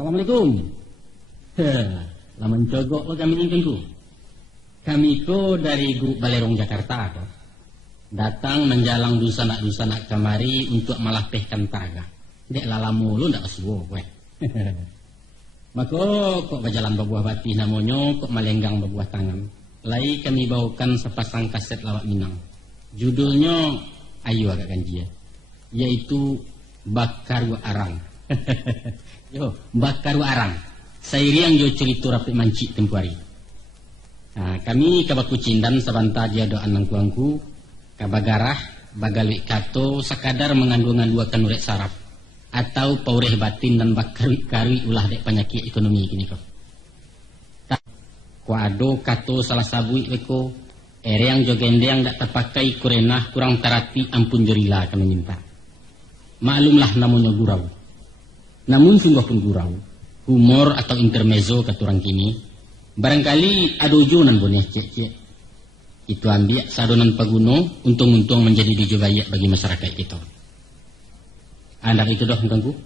Assalamualaikum. Laman cogok lo kami inginku. Kami ko dari grup Balerong Jakarta ko. Datang menjalang dusanak kemari untuk malapehkan taga. Dek lalamu lu ndak kasuwo kowe. Maka kok berjalan berbuah bati namanya, kok melenggang berbuah tangan. Lai kami bawakan sepasang kaset lawak Minang. Judulnya ayo agak ganji ya. Yaitu Bakaru Arang. Yo, Bakaru Arang. Sairiang jo cerita rapi mancik tempuari. Nah, kami kabaku cindan sabanta dia doa nang tuangku, kabagarah, bagalwi kato sekadar mengandungan dua kanurek saraf. Atau paureh batin dan bakari ulah dek penyakit ekonomi kini kau. Kuado kato salah sabui weko yang jogendeng dak terpakai kurenah kurang tarati ampun jorila kami minta. Maklumlah namanya gurau. Namun sungguh pun gurau. Humor atau intermezzo katurang kini barangkali adojonan boneh cek. Itu ambil sadonan paguno untung-untung menjadi dijobayak bagi masyarakat kita. Anak itu dah tangku.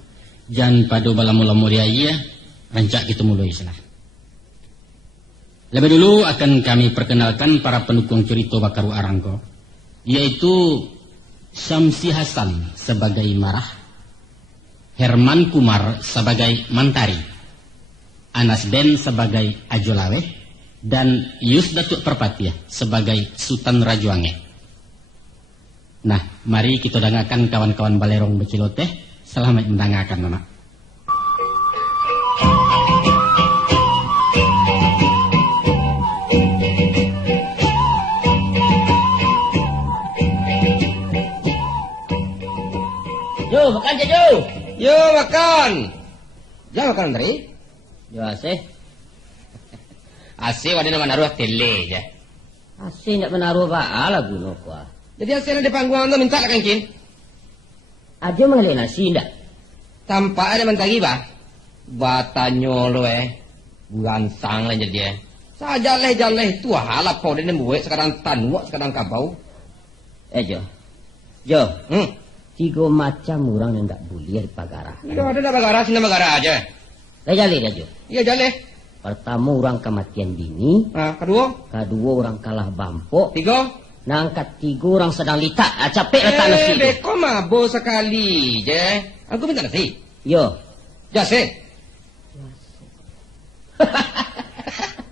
Jangan pada balamu-lamu riaya rancak kita mulai salah. Lebih dulu akan kami perkenalkan para pendukung cerita Bakaru Arangko, yaitu Syamsi Hasan sebagai Marah, Herman Kumar sebagai Mantari, Anas Ben sebagai Ajolawe, dan Yus Datuk Perpatiah sebagai Sultan Rajuange. Nah, mari kita dengarkan kawan-kawan Balerong Beciloteh. Selamat mendengarkan, Mama. Yo, makan je, Jo. Yo, makan. Jangan makan, Andri. Yo, asih. Asih wadah nama naruh tele je. Asih nak menaruh apa guna kuah. Jadi asih ada panggungan tu minta lah kancing. Aja mengalih nasi ndak? Tampak ada mentagi bah. Batanyo lo Gansang lah jadi Sajaleh tu halap kau dia buat sekarang tanwak sekarang kabau. Jo. Tiga macam orang yang tak boleh di pagarah. Ya ada pagarah, sini pagarah aja. Jaleh dah Jo. Iya jaleh. Pertama orang kematian dini. Kedua orang kalah bampok. Tiga. Nangkat tiga orang sedang litak. Capek letak nasi. Kau mabuk sekali je. Aku minta nasi. Yo. Jase.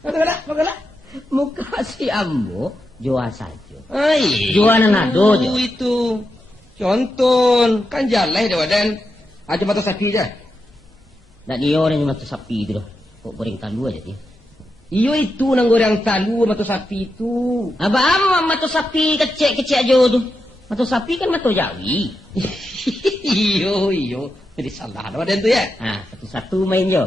Bagalah. Muka si ambo jual saja. Ai. Jualan nado jo. Itu. Contoh kan jaleh dia wadan. Aja mata sapi je. Tak dia orang yang mata sapi itu dah. Kok goreng talu aja dia. Iyo itu nang goreng talu mata sapi itu. Abang mata sapi kecil-kecil aja tu. Mata sapi kan mata Jawi. iyo. Jadi salah wadan tu ya. Satu-satu main je.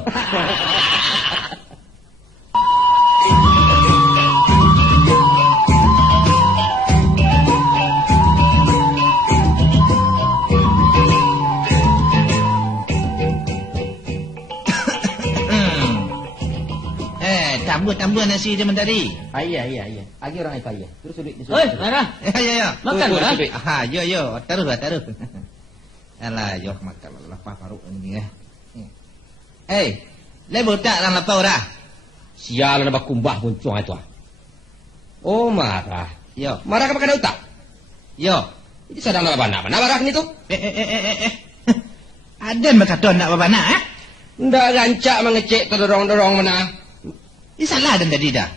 Tambah nasi dia mentari. Iya. Agi orang itu iya. Terus duduk di situ. Oi, Marah. Ya. Makan lah. Yo. Taruh. Alah, yo makan lapar paruk ini ya. Lebih tak dalam lapar dah. Sial nak kumbah muncung itu. Oh, marah. Yo. Marah ke makan utak? Yo. Ini sedang nak mana marah ni tu? Ada berkata nak apa nak? Ndak rancak mengecek terdorong-dorong mana. Ini salah dan tadi dah.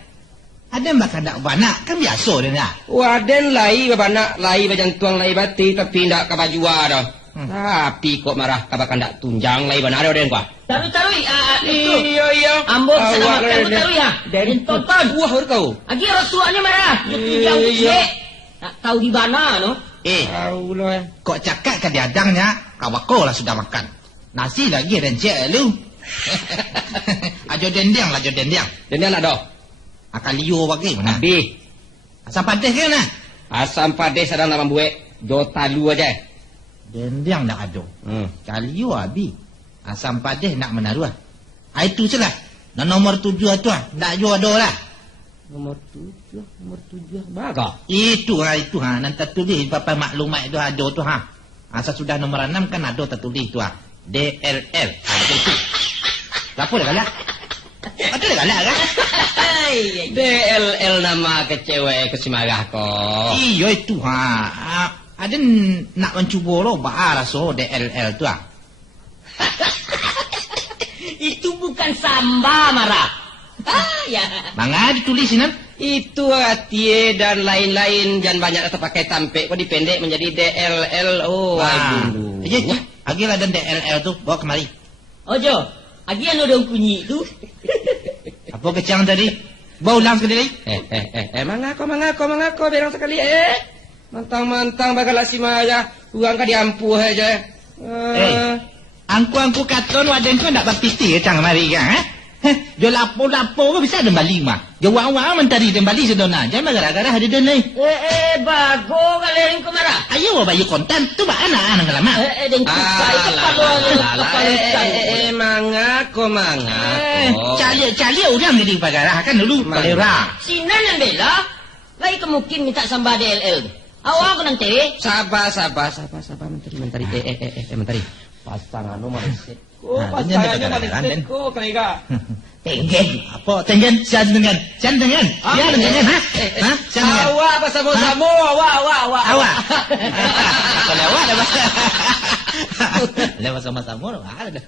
Ada makan nak banak kan biasa dia nak. Waden lai babanak lai bajantuang lai bati tapi ndak kabajua dah. Tapi kok marah kabakan ndak tunjang lai banak ada den kuah. Taruh itu. Iya. Ambo sedang makan taruh ya. Dan tonton. Buah kau. Agi rasuannya marah. Tunjang cek. Tak tahu di mana no. Tahu lah. Kok cakap ke diadangnya kawako lah sudah makan. Nasi lagi rencek lu. Ajo dendang. Dendang nak dah. Akal liu bagi mana? Habis. Asam padas ke mana? Asam padas sedang nak membuat. Do talu aja. Dendang nak ada. Kali liu habis. Asam padas nak menaruh. Itu salah. Dan nomor 7 tu nak jual ada lah. Nomor 7. Baga. Itu nanti tulis apa maklumat itu ada tu Asal sudah nomor 6 kan ada tertulis tu DLL. Itu. Apa dah galak? Apa dah galak kan? DLL nama ke cewek ke si marah kok. Iya itu ha. Ada nak mencuba lo bah rasa DLL tu ah. Itu bukan samba, Marah. Ya. Mangga ditulis ni. Itu tie dan lain-lain jangan banyak terpakai tampek kok dipendek menjadi DLL. Oh, aduh. Ya, agil ada DLL tu bawa kemari. Ojo, agian ada bunyi tu. Apa kecang tadi? Bawa ulang sekali lagi. Mangako, berang sekali Mantang-mantang bakal si Maya, urang ka diampuh aja. Angku katon waden kau nak bapiti kecang kemari kan? Jo lapo-lapo kau bisa dembali mah. Jo wang-wang mentari dembali sedona. Jangan gara-gara ada dana. Bago kalian ko Marah. Ayo bayi konten tu ba anak lama. Dan kita itu Mangako. Cali orang jadi pagara kan dulu kolera. Sinan yang bela. Lagi kemungkin minta samba DLL. Awak aku nanti. Sabar mentari. Mentari. Pasangan lu mareset. Pasangannya mareset kok kena. Tenggen. Apa tenggen? Sian dengan. Sian dengan ha? Ha? Sian dengan. Awak apa sama-sama awak. Kalau awak dah. Lewat sama-sama ada.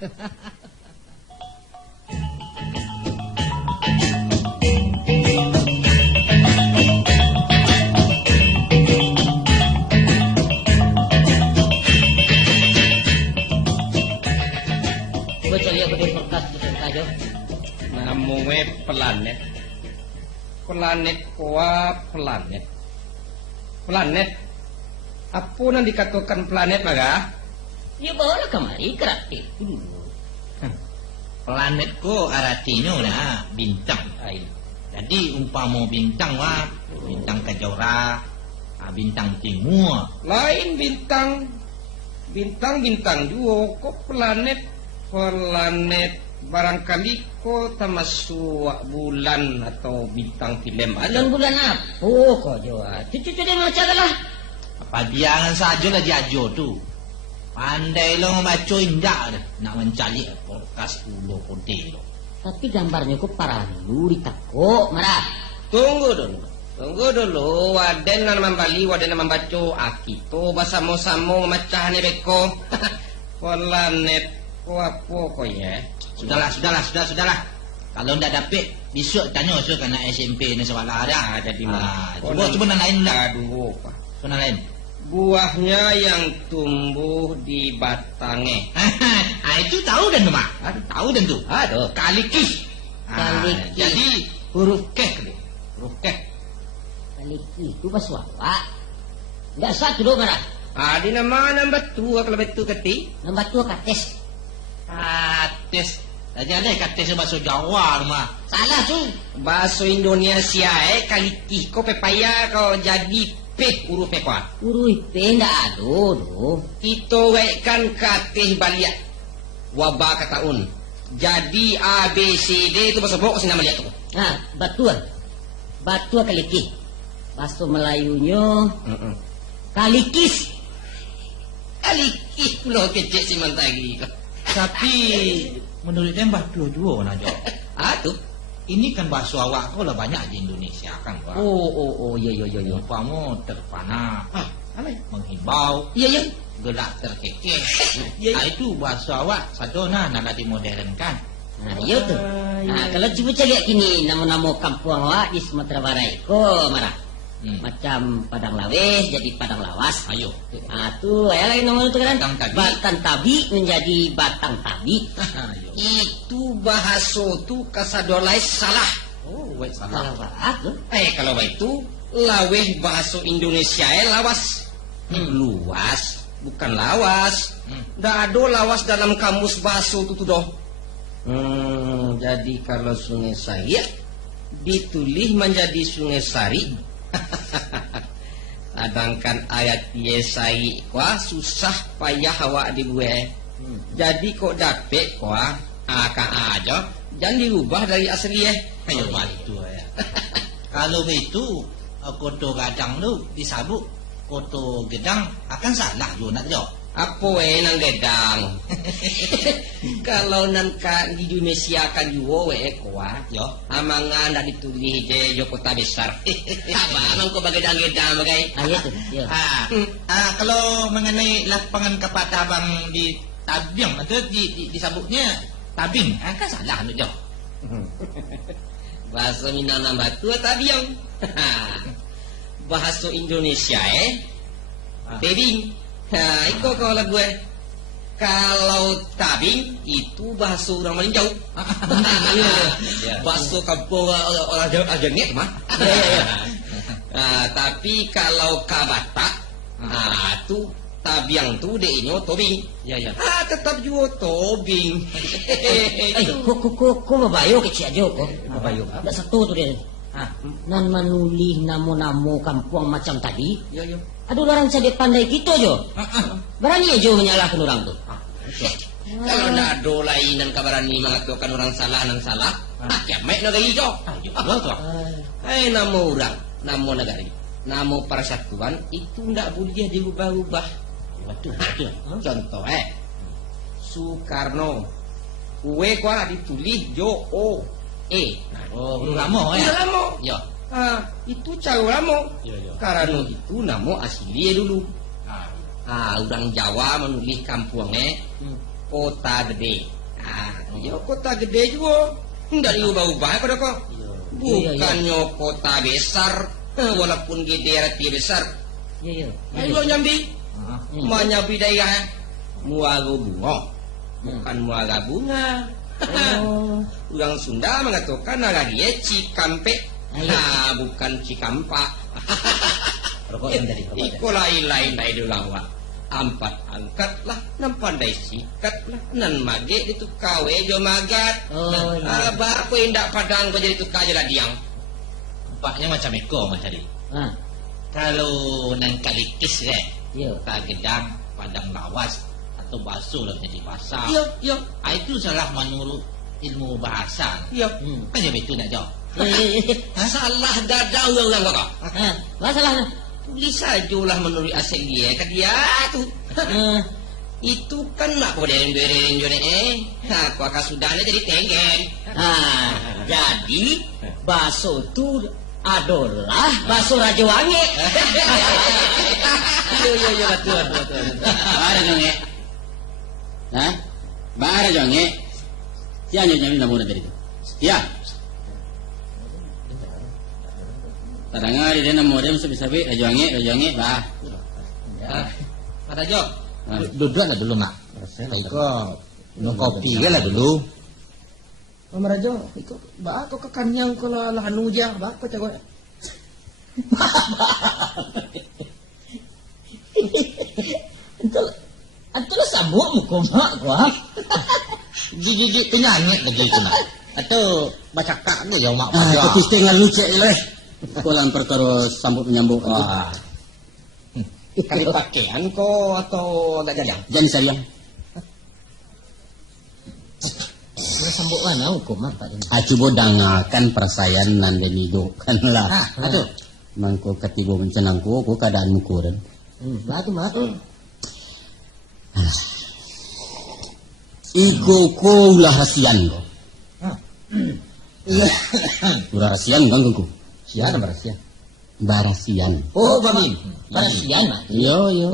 Cari aku di bekas bukan saja. Namanya planet. Apa yang dikatakan planet maga? Ya bawa kemari kreatif dulu. Planet ko artinya nah bintang. Jadi umpama bintang bintang kejora, bintang timur. Lain bintang juga kok planet barangkali kok termasuk bulan atau bintang film aja. Bulan apa? Oh kok jawab. Cucu dia macam lah. Apa biangan saja lah jajo tu. Pandai lo membaca indah dah. Nak mencari podcast ulo kode lo. Tapi gambarnya kok parah dulu ditakok Marah. Tunggu dulu. Waden nama Bali, waden nama baca. Akito basamo-samo memecah ni beko. Planet. Apa kok ya? Sudahlah. Kalau ndak dapat, besok tanya so kana SMP ni sekolah ada. Jadi mana? Cuba lain lah. Aduh, Pak. Cuba lain. Buahnya yang tumbuh di batangnya. Itu tahu dan tu mah. Tahu dan tu. Aduh. Kalikis. Jadi huruf keh. Kalikis itu bahasa awak. Enggak satu dong Marah. Di nama tua kalau betul keti. Nombor tua kates. Kates. Saja deh kates bahasa Jawa mah. Salah tu. Bahasa Indonesia kalikis kau pepaya kau jadi P huruf P kuat. Huruf P ndak ada doh. Itu kan katih baliak. Wabah kataun. Jadi A B C D itu bahasa bok nama dia tu. Batua kalikis. Bahasa Melayunya kalikis. Kalikis pulau kecil si mantagi. Tapi menurut dia mbah dua-dua nak jawab. Tu. Ini kan bahasa awak kau lah banyak di Indonesia kan. Oh, iya. Umpama terpana, menghimbau, Iya. gelak terkekeh. Itu bahasa awak satu nak dimodernkan. Iya tu. Kalau cuba cari kini nama-nama kampung awak di Sumatera Barat ko Marah. Macam Padang Lawes jadi Padang Lawas. Ayo. Tu lain nama itu kan. Batang Tabi menjadi Batang Tabi. Itu bahasa tu kasadolai salah. Oh, salah. Kalau itu laweh bahasa Indonesia lawas. Luas bukan lawas. Ndak ada lawas dalam kamus bahasa tu doh. Jadi kalau Sungai Sari ditulis menjadi Sungai Sari. Sedangkan ayat Yesai susah payah awak dibuat. Jadi kok dapet aja jangan dirubah dari asli Ayo bantu ya. Kalau begitu koto gadang tu disabuk koto gedang akan salah juga nak jawab. Apa nang gedang? Kalau nang di Indonesia kan juga kuat. Yo. Amangan dak ditulis je yo kota besar. Apa amang ko bagedang-gedang bagai. Iya tuh. Iya. Kalau mengenai lapangan Kapatabang di Tabing atau disebutnya Tabing, kan salah anu Jo. Bahasa Minang batu tabiang. Bahasa Indonesia tabing. Nah, itu kalau gue. Kalau tabing itu bahasa orang Malinjau. Bahasa kampung orang Jengek mah. Tapi kalau Kabatak, itu tabiang tu deinyo tobing. Ya. Tetap juga tobing. Kok mabayo kecil aja kok. Mabayo. Ada satu tuh dia. Nan manulih namo-namo kampung macam tadi. Ya. Aduh orang jadi pandai gitu aja. Berani aja menyalahkan orang tuh. Kalau nak ada lainan kabarani mengatakan orang salah nan salah, kiamat negara hijau. Nama orang, nama negara, nama persatuan itu ndak boleh diubah-ubah. Waduh. Contoh Soekarno, kue kuah ditulis Jo O E. Lamo ya. Lamo. Yo. Itu cara lamo. Yo. Karena itu nama asli dulu. Orang Jawa menulis kampungnya kota gede. Kota gede juga nggak diubah-ubah pada kok. Bukannya kota besar, walaupun gede arti besar. Iya. Ayo nyambi, nyambi daya muaga bunga, bukan muaga bunga. Orang Sunda mengatakan naga dia Cikampe, bukan Cikampa. Rokok yang tadi. Iko lain-lain dari dulu Ampat angkat lah, nan pandai sikat lah, nan mage itu kawe jo magat. Bapak indak padang kau jadi tukar aja lah diang. Paknya macam eko mas tadi. Kalau nang kalikis Gedang, padang lawas atau baso lah jadi bahasa. Iya. Itu salah menurut ilmu bahasa. Iya. Kan ya betul nak jawab. Salah dada orang kok. Masalahnya. Tulis saja lah menurut asal dia kan dia tuh. Itu kan nak kau dereng aku akan sudahnya jadi tenggen. Jadi bakso itu adalah bakso Raja Wangi. Iya betul. Bara jonge. Bara jonge. Siapa yang namun dari itu? Ya. Kadang-kadang dia nama dia sabi-sabi rajange bah. Ada Jo. Duduk lah dulu mak. Kau minum kopi lah dulu. Om Rajo, itu bah kau kekanyang kalau lah anu jah, bah kau cago. Antul sabuk muka mak gua. Gigi penyanyit lagi itu nak. Atau baca kak ni yang mak baca. Kau tinggal lucu leh. Kolam perkara sambut menyambut. Kali pakaian kau atau tak jajan? Jangan sayang. Sambut mana hukum apa ini? Coba dangakan perasaan nan dan hidupkan lah. Aduh. Mangko ketiga mencenangku, aku keadaan mukuran. Batu. Iku lah rasian ko. Rahasian kan kuku. Siapa barasian? Barasian. Oh, babi. Barasian mah. Yo.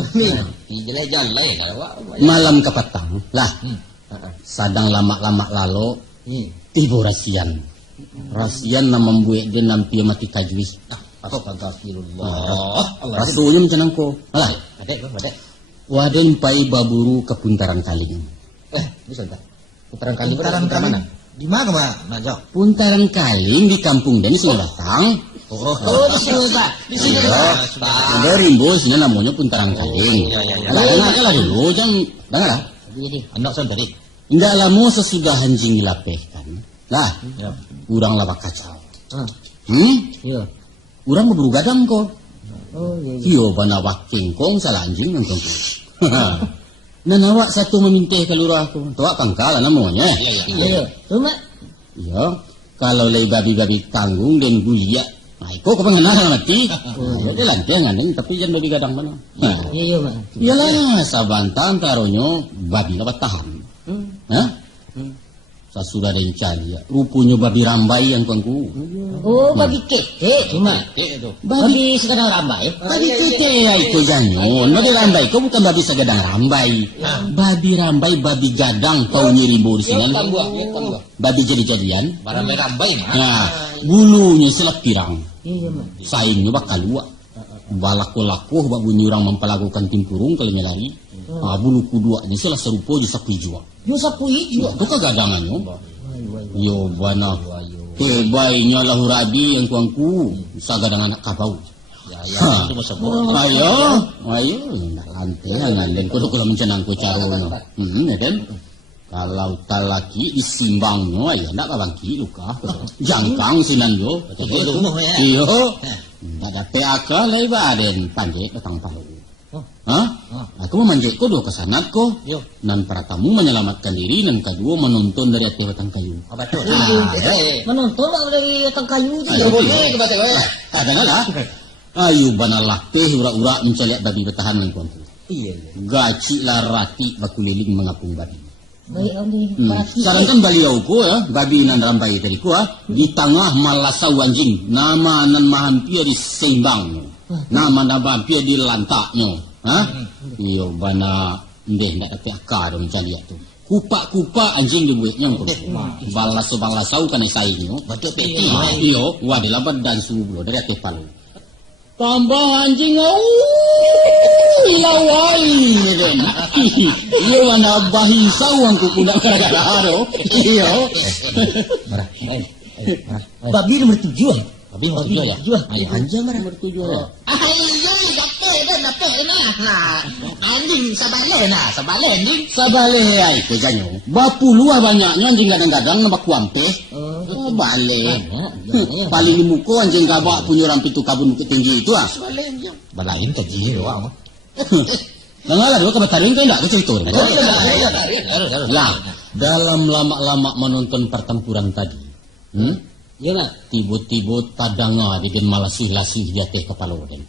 Jalan kalau Malam ke petang lah. Sadang lama-lama lalu ibu rasian. Rasian nama membuat dia nampi mati tajwis. Astagfirullah. Rasulnya mencenangku. Alah. Adek. Waden pai baburu ke puntaran kaling. Bisa tak? Puntaran kaling mana? Di mana mak? Nak jawab. Puntaran kaling di kampung dan sini datang. Oh, di sini Pak. Di sini. Ada rimbo sini namanya puntaran kaling. Dengar lah dulu, jangan dengar lah. Anak sendiri. Tidak lama sesudah anjing dilapehkan. Lah, urang lawak kacau. Iya. Urang berburu gadam kok. Oh iya. Iya, bana wak kingkong salah anjing nonton kok. Nah, awak satu memintih ke lurah aku. Tuak pangkal namanya. Iya. Cuma iya, kalau lay babi-babi tanggung dan guliak, Kok pengenal mati? Jadi lantai nganing tapi jangan babi gadang mana. Iya, Mak. Iyalah sabantan taruhnya babi dapat tahan. Hah? Sudah ada yang cari ya. Rupanya babi rambai yang tuanku. Oh, babi kete cuma. Babi segadang rambai. Babi kete ya itu janyon. Babi rambai kau bukan babi segadang rambai. Babi rambai, babi gadang tahu nyiribu di sini. Babi jadi-jadian. Baramai rambai mah. Nah, bulunya selap pirang. Iya, Mak. Saingnya bakal luak. Balaku-laku babu nyurang mempelakukan timpurung kalau lari. Bulu kuduanya salah serupa di sapu hijau. Yo sapu hijau. Itu kegadangannya. Yo bana. Kebainya lah huradi yang tuanku. Sagadang anak kabau. Ya, itu masa bodoh. Ayo, nak lantai ngalen. Kau kalau mencenang ku carono. Ya kan? Kalau talaki disimbangnya, ya nak babangki luka. Jangkang sinan yo. Iyo. Ada PAK lah ibaden pandai datang palu. Aku memanjat kau dua kesanat kau. Dan para tamu menyelamatkan diri dan kedua menonton dari atas batang kayu. Betul. Menonton dari batang kayu. Tidak boleh ke batang kayu. Kadang-kadang. Ayo banalah teh ura-ura mencari babi bertahan dengan kuantu. Iya. Gaci lah rati bakuliling mengapung babi. Baik Andi. Sarankan baliau ko ya, babi nan rambai tadi ko di tengah malasau anjing. Nama nan mahampir di seimbang. Nama mahampir di lantaknya. Iyo bana ndeh nak dapat akar dong mencari tu. Kupak-kupak anjing dibuatnya ko. Balasau kan saingnya. Betul peti. Iyo, wadilah badan subuh dari atas palu. Tambah anjing lawai den. Iyo ana bahisau ang kukuda gara-gara iyo. Babi nomor 7. Babi nomor 7 ya. Ayo anjing nomor 7 ya. Dapat nah. Anjing sabale anjing. Sabale ai ko janyo. Bapuluh banyaknya anjing kadang-kadang nambah kuampe. Bale. Paling muko anjing gabak punya orang pitu kabun bukit tinggi itu Balain ke jih doang. Nangala dua kebatarin kan enggak cerita. Ya, dalam lama-lama menonton pertempuran tadi. Iya, Tiba-tiba tadanga di den malasih-lasih di atas kepala den.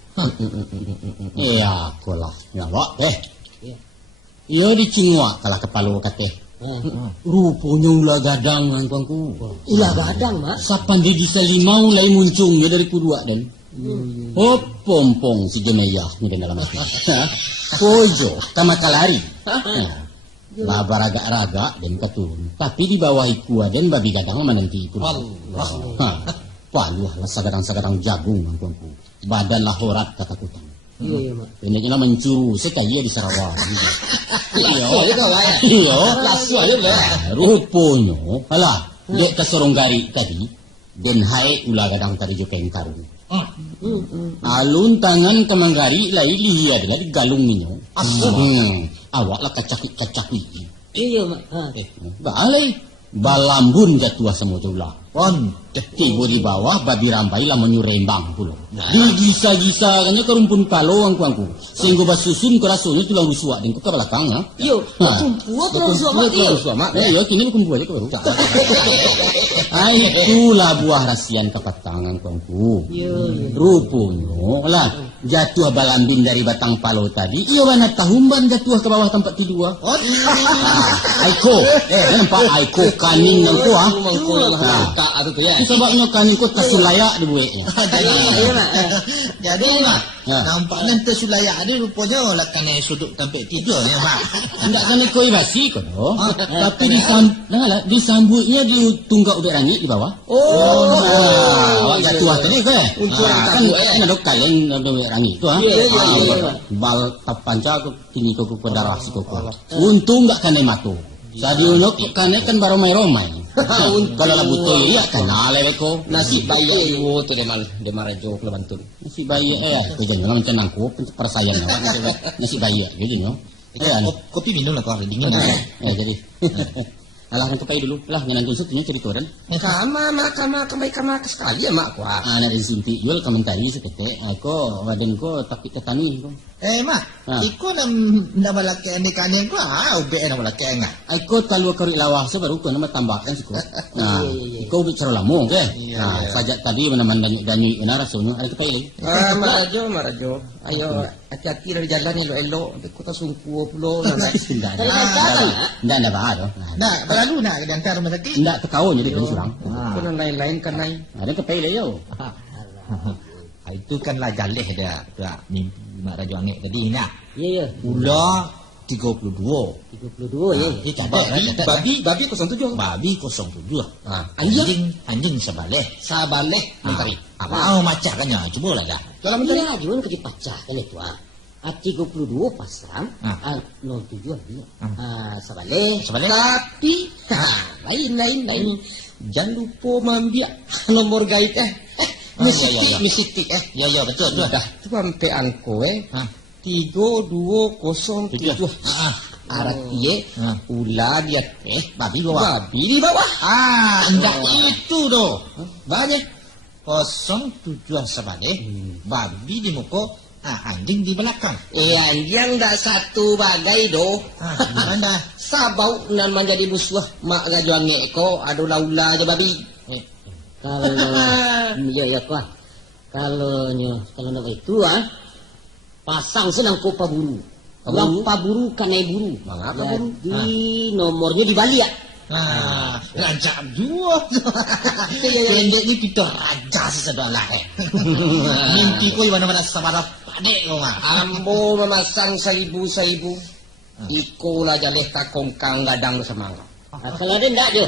Iya, kolah nyawa Iya dicingwa kalah kepala kate. Rupanya ulah gadang angkangku. Ulah gadang, Mak. Sapan di bisa limau lai muncung ya dari kedua dan. Oh pompong si jenayah ni dalam hati. Kojo tamakalari. Labar agak-raga dan keturun. Tapi di bawah iku dan babi gadang menanti iku. Paluh lah sagadang-sagadang jagung angkangku. Badan lah horat ketakutan. Iya, Mak. Ini kita mencuru sekaya di Sarawak. Iya. Lasu aja lah. Rupanya, alah, dek kesorong gari tadi, den hai ulah gadang tadi juga yang karung. Alun tangan kemanggari lai lihat adalah di galung minyo. Awak lah kacaki. Iya, Mak. Balai, balambun jatuh semua tulah. Tiba di bawah babi rambai lah menyurembang pulau. Gisa-gisa kanya kerumpun kalau angku. Sehingga basusun kerasunya tulang rusua dan ke belakang ya. Yo, kumpul tulang rusua mak. Ya, kini kumpul aja ke baru. Itulah buah rasian kepatangan kuangku. Rupanya lah jatuh balambin dari batang palo tadi. Iya mana tahumban jatuh ke bawah tempat tidur. Aiko, nampak Aiko kaning yang kuah. Sebabnya kaning ku tersulaya dibuatnya. Jadi mak, nampaknya tersulaya ni rupanya lah kena sudut tempat tidur ya mak. Tidak kena koi basi kau doh. Tapi disambutnya di tunggak udah rangit di bawah. Awak jatuh tadi ke? Kan ada kalian udah rangit tu bal tapanca tu tinggi kau darah si kau. Untung tak kena matu. Sadiono kane kan baru mai-romai. Kalau la butoy ya kana leko nasi bayi wo to de marajo ko bantul. Nasi bayi to jangan macam nangku persayan nasi bayi jadi no. Kopi minum lah kau dingin. Jadi. Alah, nak kepai dulu. Lah, nganantun setunya cerita dan. Kama sekali ya mak kuah. Anak dari simpi jual komentari seketek. Ako, waden ko tapi ketani ko. Mak, iko nak balaki anik-anik ko, ube nak balaki enggak. Ako talu kari lawah baru ko nama tambahkan siko. Nah, iko bicara lamo ke. Nah, sajak tadi menaman danyi rasanya ada kepai lagi. Marajo. Ayo, hati-hati dari jalan ni elo. Kota sungkuh pulo. Ndak ada bahaya. Nah, berlalu nak diantar rumah sakit. Ndak tekau jadi kena surang. Kena lain-lain kan naik. Ada kepai lagi yo. Itu kan lah jaleh dah. Mimpi Mak Raja Angek tadi nak. Ya. Pula 32. 32 ya. Dia catat Babi 07. Babi 07. Anjing sebaleh. Mentari. Apa macam kan ya? Cuba lah dah. Kalau mentari ajuan ke dipacah kan itu 32 pasang 07 dia. Sebaleh. Tapi lain. Jangan lupa mambiak nomor gaib Misitik Ya betul. Dah tu sampai angko 3207. Artinya ulah dia Babi di bawah. Enggak itu doh. Banyak 07 sebaleh. Babi di muka, anjing di belakang. Anjing dah satu bagai doh. Mana? Sabau nan menjadi musuh mak Raja Angek ko adalah ulah aja babi. Kalau ya kuah. Kalau nak itu pasang senang ko paburu. Paburu kanai buru. Di nomornya di Bali ya. Rancak dua. Pendek ni kita raja sesedalah. Mimpi ko mana-mana sabara padek ko Ambo memasang 1000. Iko lah jaleh kakongkang gadang semangka. Kalau ada enggak je.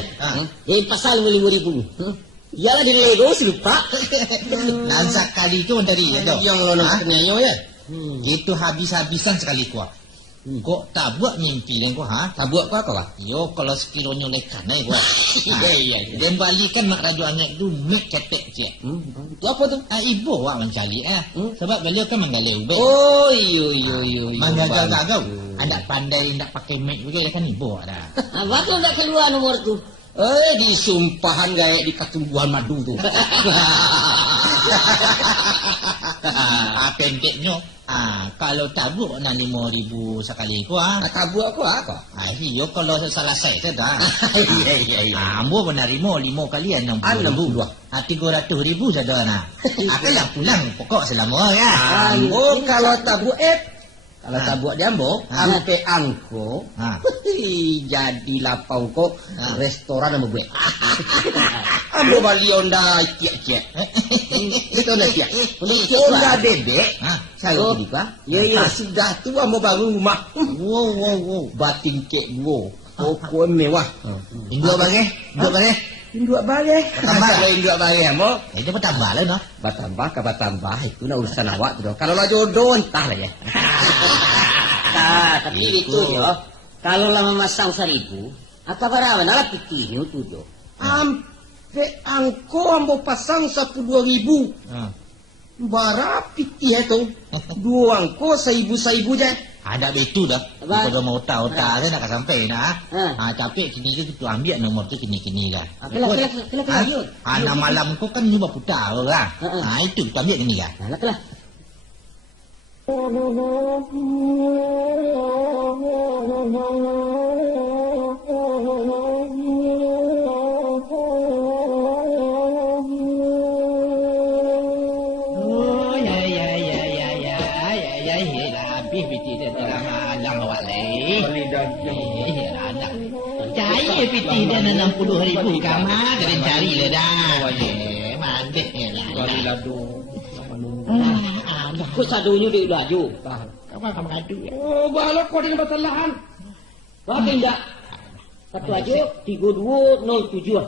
Pasal 5.000. Yalah di Lego si lupa. Nansak kali itu dari yang lo penyanyo ya. Itu habis-habisan sekali kuah. Kok tak buat mimpi kan kuah? Tak buat apa? Yo kalau sekilonyo lekan kuah. Iya. Dan balikan Mak Raja Angek tu mek ketek cik. Itu apa tu? Ibu wak mencari sebab beliau kan menggalai ube. Oh iyo. Menggagal kau. Anak pandai nak pakai mek juga kan ibu dah. Apa tak keluar nomor tu? Disumpahan gaya di ketumbuhan madu tu. Pendeknya kalau tabuk nak 5.000 sekali ku tabuk aku apa? Iyo kalau salah saya dah. Iya. Ambo menerima 5 kali 60. 300.000 saja nah. Apalah pulang pokok selama ya. Ambo kalau tabuk kalau tabuk dia ambo sampai angko jadi lapau kok restoran sama gue. Ambo bali onda kiak. Itu nak kiak. Onda dedek. Saya lupa. Ya. Sudah tu ambo bangun rumah. Wow. Batin kek gua. Pokok mewah. Induk bagai. Induk bagai ambo. Itu bertambah lah noh. Bertambah itu nak urusan awak tu. Kalau lah jodoh entah lah ya. Tapi itu yo. Kalau lama masang 1.000, apa berapa nak pitihnya tu jo. Ampe angko ambo pasang 1-2 ribu. Bara pitih itu. 2 angko 1.000 je. Ada betul dah. Kalau mau tahu tak nak sampai nak. Tapi kini kita ambil nomor tu kini lah. Kelak. Anak malam kau kan nyoba putar lah. Itu kita ambil kini lah. Kelak. Cari piti dia 60.000 kamar dan cari le dah. Mandek lah. Kau sadunya dia laju. Kamu ngadu. Balok kau dengan kesalahan. Kau tidak. Satu aja 3207.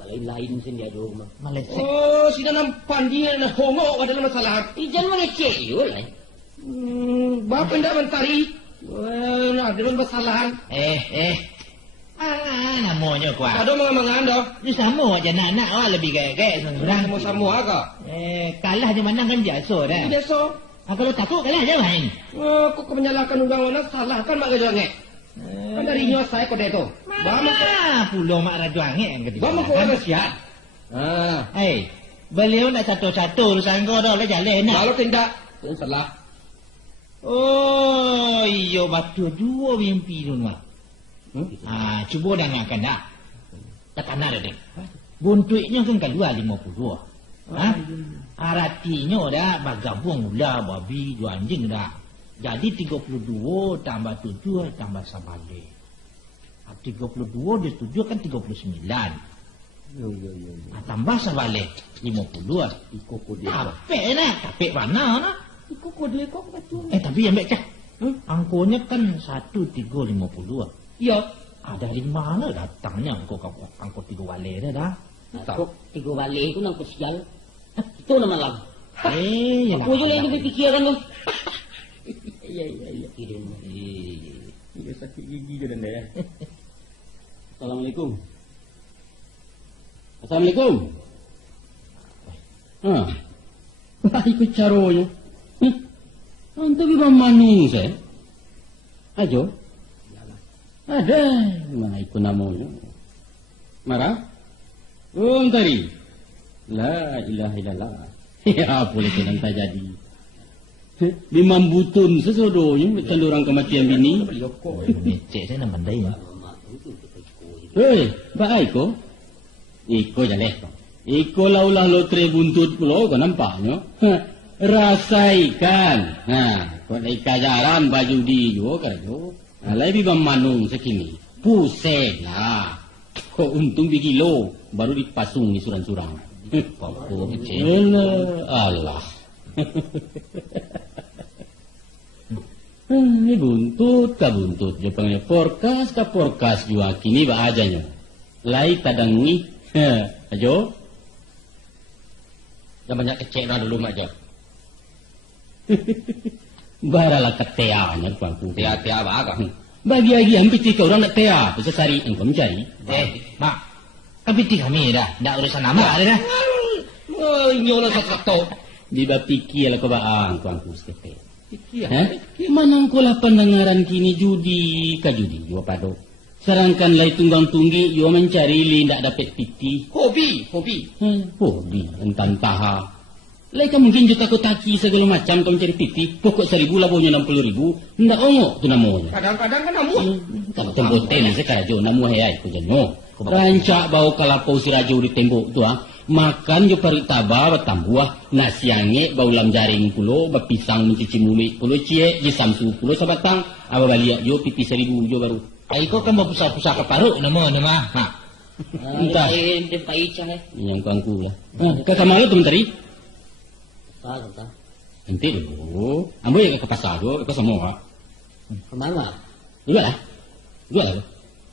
Lain-lain sini ada rumah. Malaysia. Sudah nampak dia nak hongok ada masalah. Ijan Malaysia yo lah. Bapa tidak mentari. Ada masalah. Namanya kuat. Ada mangan dah. Ni sama aja anak lebih gaya-gaya seorang. Sama agak. Kalah je mana kan biasa dah. Biasa. Kalau takut kalah je main. Kau menyalahkan undang-undang salah kan mak Raja Angek. Kan dari nyo saya kode tu. Mana pulau mak Raja Angin yang kedua. Bawa kau ada siap. Beliau nak satu-satu urusan kau dah jalan nak. Kalau tidak, salah. Oh, iyo batu dua mimpi tu mak. Cuba dengarkan dah. Tekan ada deh. Buntuitnya kan keluar 52. Artinya dah bergabung dah babi dua anjing dah. Jadi 32 tambah 7 tambah sabale. 32 dia 7 kan 39. Yo. Tambah sabale 52. Iko kode. Capek nak, capek mana nak? Iko kode kok betul. Tapi yang baik cah. Angkonya kan 1352. Iya. Dari mana datangnya angkot 3 wale dah? Angkot 3 wale itu angkot sial. Itu nama lang. Aku juga yang berfikirkan tu. Iya. Iya sakit gigi dia dan dia. Assalamualaikum. Assalamualaikum. Ikut caronya. Untuk bibang manung saya. Ajo. Ada. Mana ikut namanya? Marah? Tari. La ilaha illallah. Ya boleh kena jadi. Limam butun sesodonya macam orang kematian bini. Cek saya nak mandai ya. Baik ko. Iko jaleh. Iko laulah lotre buntut pulau kau nampaknya. Rasaikan. Kau naik kajaran baju di jo kerjo. Lebih memanung sekini. Pusing lah. Kau untung bigilo baru dipasung di surang-surang. Papu kecil. Allah. Ini buntut ka buntut. Dia panggil porkas ka porkas jua kini ba ajanya. Lai tadang ni. Ajo. Dah banyak kecek dah dulu mak aja. Baralah keteanya kuangku. Tea apa? Bagi-bagi hampir tiga orang nak tea. Bisa cari engkau mencari. Mak. Tapi kami dah. Tak urusan nama ada dah. Nyolah satu-satu. Diba pikir lah kau baang kuangku sekete. Mana engkau lah pendengaran kini judi ka judi jua pado. Serangkan lai tunggang-tunggi jua mencari li tak dapat piti. Hobi. Hobi entan taha. Lai ka mungkin juga kau taki segala macam kau mencari piti. Pokok 1,000 labuhnya 60,000. Ndak ongok tu namanya. Kadang-kadang kan namu. Kalau temboten sekarang jo namu hayai ku janyo. Rancak bau kalapau si rajo di tembok tu makan jo parit taba batambuah nasi ange bau lam jaring pulo bapisang mencuci mulut pulo cie je samsu pulo sabatang aba baliak jo piti 1,000 jo baru. Aiko kan berpusat-pusat ke paruk nama. Entah. Yang kangku lah. Ke kamar tu menteri? Entah. Nanti dulu. Ambo ya ke pasar tu, ke semua. Kemana? Dua lah.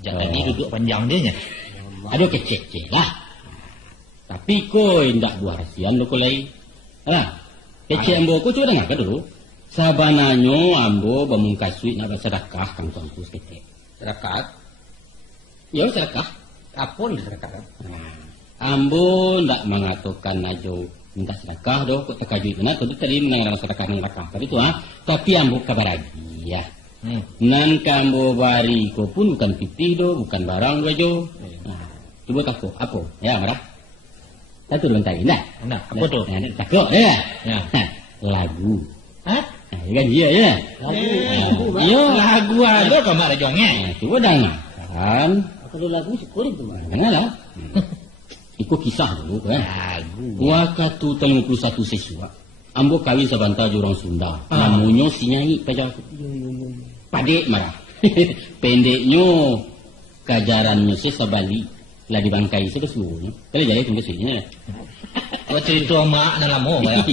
Jangan duduk panjang dia nya. Aduh kecek lah. Tapi kau indak buah rahsia lo kau lain. Kecek ambo kau coba dengar dulu. Sabananyo ambo bamungkasui nak bersedekah kang kangku kecek. Sedekah? Ya sedekah. Apa ni sedekah? Ambo ndak mengatakan ajo minta sedekah doh kok tekaju benar tu tadi menang sedekah nang rakah tadi tu tapi ambo kabar lagi ya. Nan kambo bari ko pun bukan piti doh bukan barang doh. Coba takut apa? Ya marah. Satu bentar ini nah. Apa tu? Takut ya. Lagu. Kan iya ya. Lagu ada ke mak rajongnya. Coba dengar. Kalau lagu sekolah tu mak. Dengarlah. Ikut kisah dulu kan. Waktu 31 siswa. Ambo kawin sabanta orang Sunda. Namanya si Nyai pajak. Padik marah. Pendeknya kajarannya si sabali lah dibangkai sekesuruhnya. Kalau jadi tunggu sini. Kau cerita mak nak lama ya.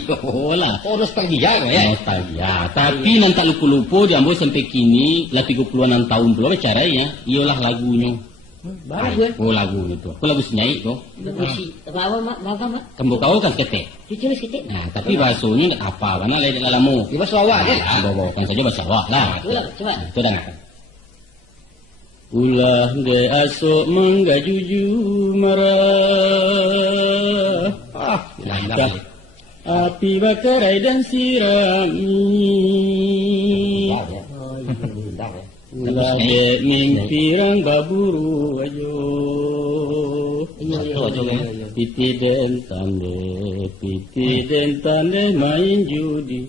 Lah. Nostalgia ya. Nostalgia. Tapi nanti lupa-lupa di Ambo sampai kini lah 30-an tahun pula caranya. Iyalah lagunya. Baru lagu itu. Aku lagu senyai tu. Apa mak? Kamu kau kan ketek. Cuci ketek. Nah, tapi bahasanya tak apa. Mana lain lalamu. Bahasa awak je. Bawa-bawakan saja bahasa awak lah. Coba. Itu dah nak. Ulah de asok menggajuju marah. Api bakarai dan sirami. Lade mimpi rangga buru ayo. Piti den tande main judi.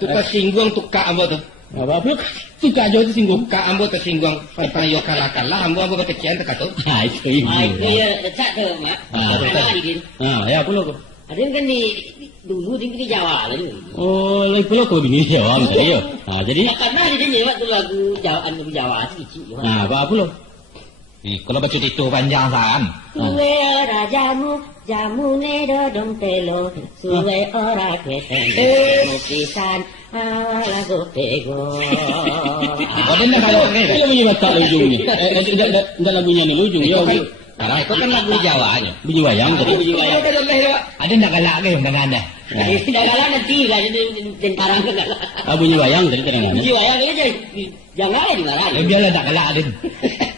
Tukar singgung tukar ambo tuh. Apa pula tukar jauh singgung. Tukar ambo tersinggung. Pantang yo kalah ambo berkecian tak tu. Itu ya decak tu mak. Ya pula kau. Adin kan dulu di Jawa lah. Oh, lagi pula kau bini Jawa misalnya ya. Jadi. Karena dia nyewa tu lagu Jawa kecil. Apa pula? Kalau baca itu panjang kan. Suwe ora jamu ne dodong telo. Suwe ora keteng pisan lagu pego. Kau dengar kalau dia bunyi batak ujung ni. Enggak lagunya ni ujung ya. Karena itu kan lagu Jawanya. Bunyi wayang tadi. Ada nak galak ke dengan anda? Dah galak nanti lah dan karang ke galak. Bunyi wayang tadi terang. Bunyi wayang ni jangan di marah. Biarlah nak galak Adin.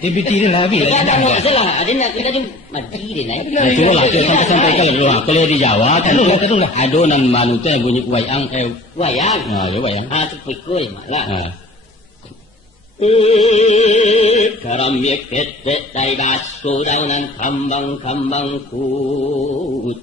Dia bitir lah habis. Tak ada masalah. Adin nak kita mati dia naik. Itu lah sampai kalau kalau di Jawa kan adonan manusia bunyi wayang wayang. Ya wayang. Sepikul malah. Karam yekete dai basko daunan kambang kucut.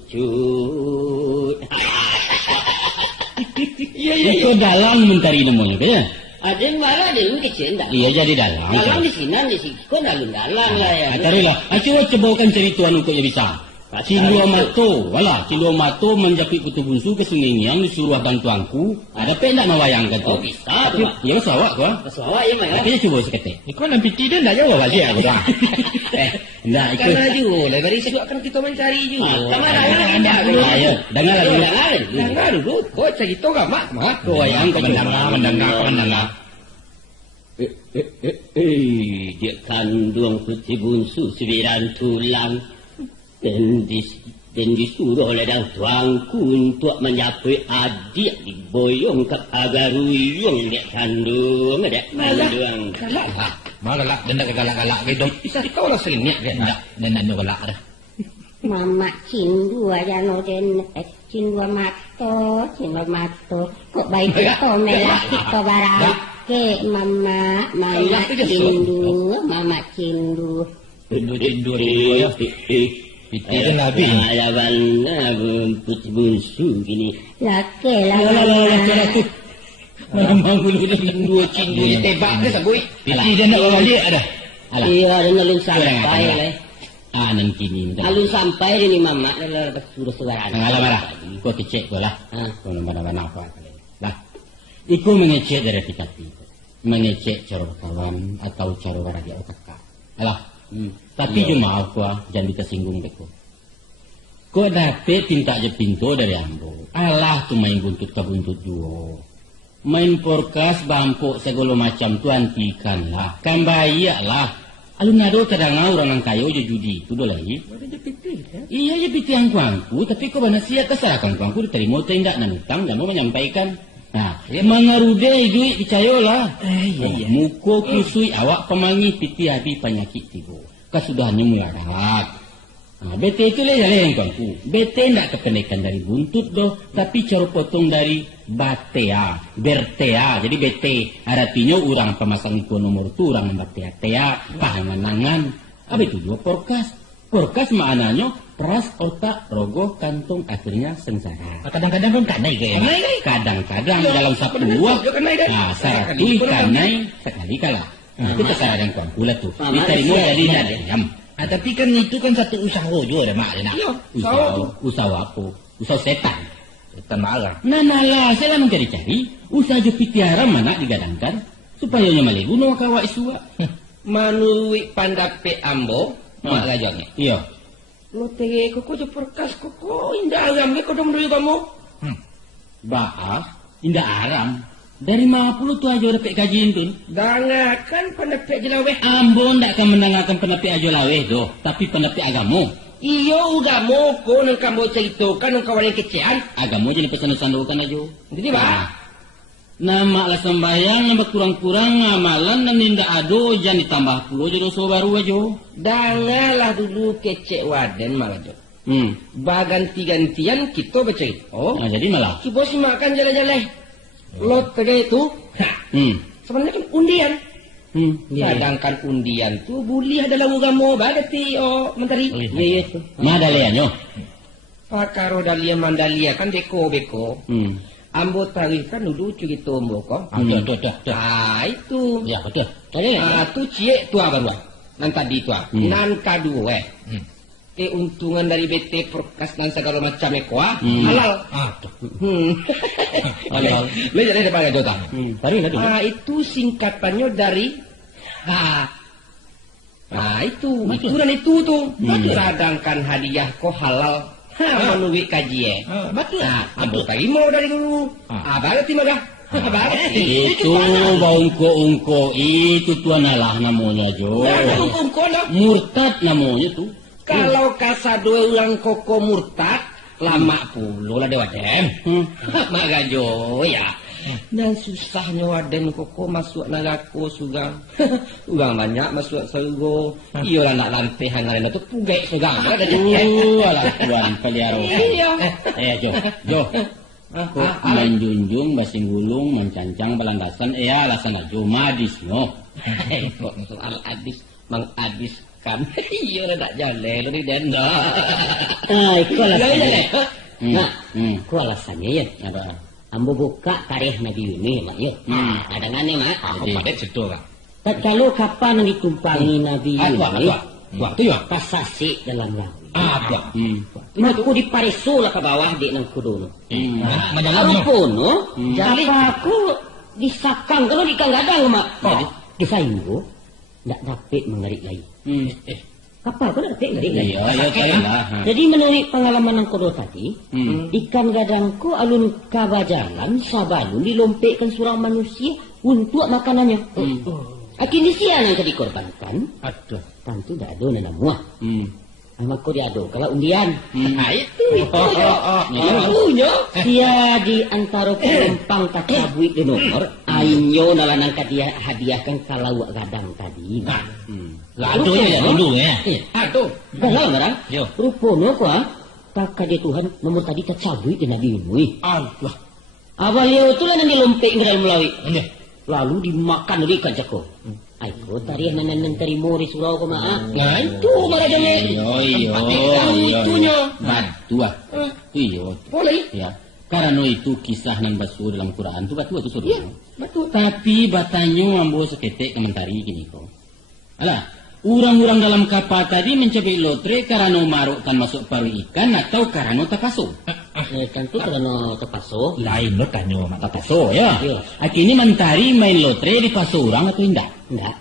Itu dalang mencari namanya kan? Ada malah dia lu kecil dah. Iya jadi dalang. Dalang di sini kau dalam lah ya. Carilah. Coba ceritakan untuk yang bisa. Cindua Mato menjapit kutu bunsu ke Sungai Ngiang disuruh bantuanku. Ada pendak mewayangkan tu. Oh bisa tu. Ya sawak kau. Sawak ya mak. Tapi coba seketik. Kau nak bitir dia nak jawab lagi aku dah. Nah itu. Karena juga dari situ akan kita mencari juga. Sama anda. Ayo, dengar lagi. Dengar dulu. Kau cerita gak mak? Kau wayang kau mendengar. Dia kandung putih bunsu sembilan tulang. Dan disuruh oleh dan tuanku untuk menyapu adik diboyong ke agaruyung dia kandung dia kandung Malah dan nak galak-galak ke dong. Bisa kau lah sering niat kan? Dan nak galak dah. Mama cindua ya no den cindua mato kok baik to melah to barang ke mama cindu ya. Itu Nabi. Alaban putih bunsu gini. Laki lah. Memang dulu dua cindu ditebak ke sabui. Piti dia nak bawa dia ada. Iya, ada nalun sampai lah. Nanti ni. Nalun sampai ni mama sudah suara. Ngalah marah. Kau cek kau lah. Kau mana apa. Lah. Iku mengecek dari pita. Mengecek cara kawan atau cara waraja otak. Alah. Tapi cuma aku jangan tersinggung deko. Kau dapet tinta je pintu dari ambo. Alah tu main buntut ke buntut duo. Main porkas bampuk segala macam tu antikan lah. Kan bayak lah. Alun nado kadang orang yang kayo je judi. Tu dah lagi. Iya je piti angku. Tapi kau mana siap kesalahan angku diterima tindak dan utang dan mau menyampaikan. Nah, mengarudai duit percayalah. Muko kusui awak pemangi piti habis penyakit tiba. Kesudahannya melarat. Nah, BT itu lah yang kangku. BT tidak kependekan dari buntut doh, tapi cara potong dari batea, bertea. Jadi BT artinya orang pemasang ikon nomor tu orang batea, pahangan-angan. Apa itu juga porkas. Porkas maknanya peras otak, rogoh, kantong, akhirnya sengsara. Kadang-kadang kan kanai ke? Kadang-kadang dalam satu buah. Nah, sarati kanai sekali kalah. Itu kesalahan yang pula tu. Diterima jadi diam. Tapi kan itu kan satu usaha juga ada mak nak. Usaha apa? Usaha setan. Setan marah. Nah lah, saya lah mencari-cari. Usaha jepit tiara mana digadangkan supaya nyamali bunuh kawak isua. Manui pandape ambo. Mak lajangnya. Iya. Lo tege koko je perkas koko indah aram ke kodong dulu kamu. Indah aram. Dari 50 tu aja dapat gaji itu. Dangakan pendapat jelaweh. Ambo ndak akan mendengarkan pendapat aja laweh doh, tapi pendapat agamo. Iyo agamo ko nang kamu ceritakan nang kawan yang kecean. Agamo jadi pesan sandukan aja. Jadi bah. Nama lah sembahyang nambah kurang-kurang amalan dan nindak ado jangan ditambah puluh jadi dosa baru aja. Dangalah dulu kecek waden malah jo. Baganti-gantian kita bercerita. Nah, jadi malah. Si bos makan jalan-jalan. Lotre itu, sebenarnya kan undian. Sedangkan undian tu boleh adalah agama badati menteri. Iya tu. Madalianyo. Pakaro dalia mandalia kan beko. Ambo tarif kan nudu cuci tombo kok. Dah. Itu. Ya, betul. Tu cie tua baru. Nan tadi tua. Nan kadua. Keuntungan dari BT Perkas dan segala macam ekwa halal. Halal. Lu jadi depan jota. Itu singkatannya dari itu itu tuh. Sedangkan hadiah kok halal. Menuwi kaji Betul. Ambo tadi mau dari dulu. Berarti mah dah. Itu ungko itu tuan Allah namanya Jo. Murtad namanya tuh. Kalau kasado ulang koko murtad lama puluh lah dewa dem. Maka Jo ya. Dan susahnya waden koko masuk nagako sugang. Ugang banyak masuk sergo. Iya lah nak lantehan ngarena tu pugek sugang. Ada Alah tuan kaliaro. Jo. Menjunjung basing gulung mencancang balandasan alasan aja madisno. Kok soal adis mang adis kan. Iya lah tak jalan ni denda. Itu alasannya. Ku alasannya ya. Apa? Ambo buka tarikh Nabi ini mak ya. Adangannya mak. Pada sedo kan. Kalau kapan ditumpangi Nabi ini? Waktu ya pasasi dalam laut. Aku di pariso lah ke bawah di nang kudono. Mendalamnya. Arupono, aku disakang kalau di kanggadang mak. Jadi di sainggo ndak dapat mengarik lagi. Kapal kau ndak dapat mengarik lagi. Iya, Jadi menurut pengalaman nang kudo tadi, ikan gadangku alun kabajalan sabalun dilompekkan seorang manusia untuk makanannya. Akhirnya siapa yang dikorbankan? Aduh. Tentu tidak ada nana muah. Amak kau diado. Kalau undian, itu punya. Dia di antara penumpang tak buik di nomor. Ainyo dalam angkat dia hadiahkan kalau gadang tadi. Lalu ya dulu ya. Aduh. Kalau barang. Rupanya kau tak kaji Tuhan nomor tadi tak cabui di Nabi Nuh. Allah. Awal dia itu lah yang dilompek ke dalam laut. Lalu dimakan oleh ikan cako. Aiko tariah nan terima di surau ko maa. Nah itu marajane. Itunya. Batu Iyo. Boleh. Ya. Karena itu kisah nan basu dalam Quran tu batu suruh. Iya, betul. Tapi batanyo ambo seketek komentari gini ko. Alah, orang-orang dalam kapal tadi mencapai lotre karena marukkan masuk paru ikan atau karena tapaso. Tentu karena tapaso. Lain lo kanyo Tapaso ya. Akhirnya mentari main lotre di paso orang atau indah? Enggak.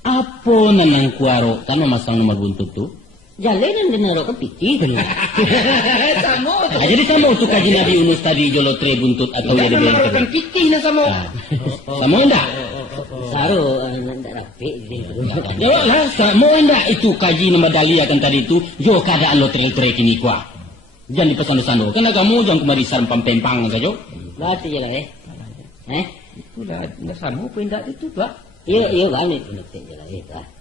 Apa nanang kuaro kan memasang nomor buntut tu? Jalanan di narokan piti tu. Sama. Jadi sama untuk kaji Nabi Yunus tadi jo lotre buntut atau jadi narokan piti na sama. Sama indah? Saru ndak rapi. Jawab lah, sama indah itu kaji nama Dali akan tadi itu jo keadaan lotre kini kuah. Jangan dipesan-pesan karena kamu jangan kemari sarang pampempang saja. Berarti je lah Udah sama pindah itu tak? Iya balik penting je lah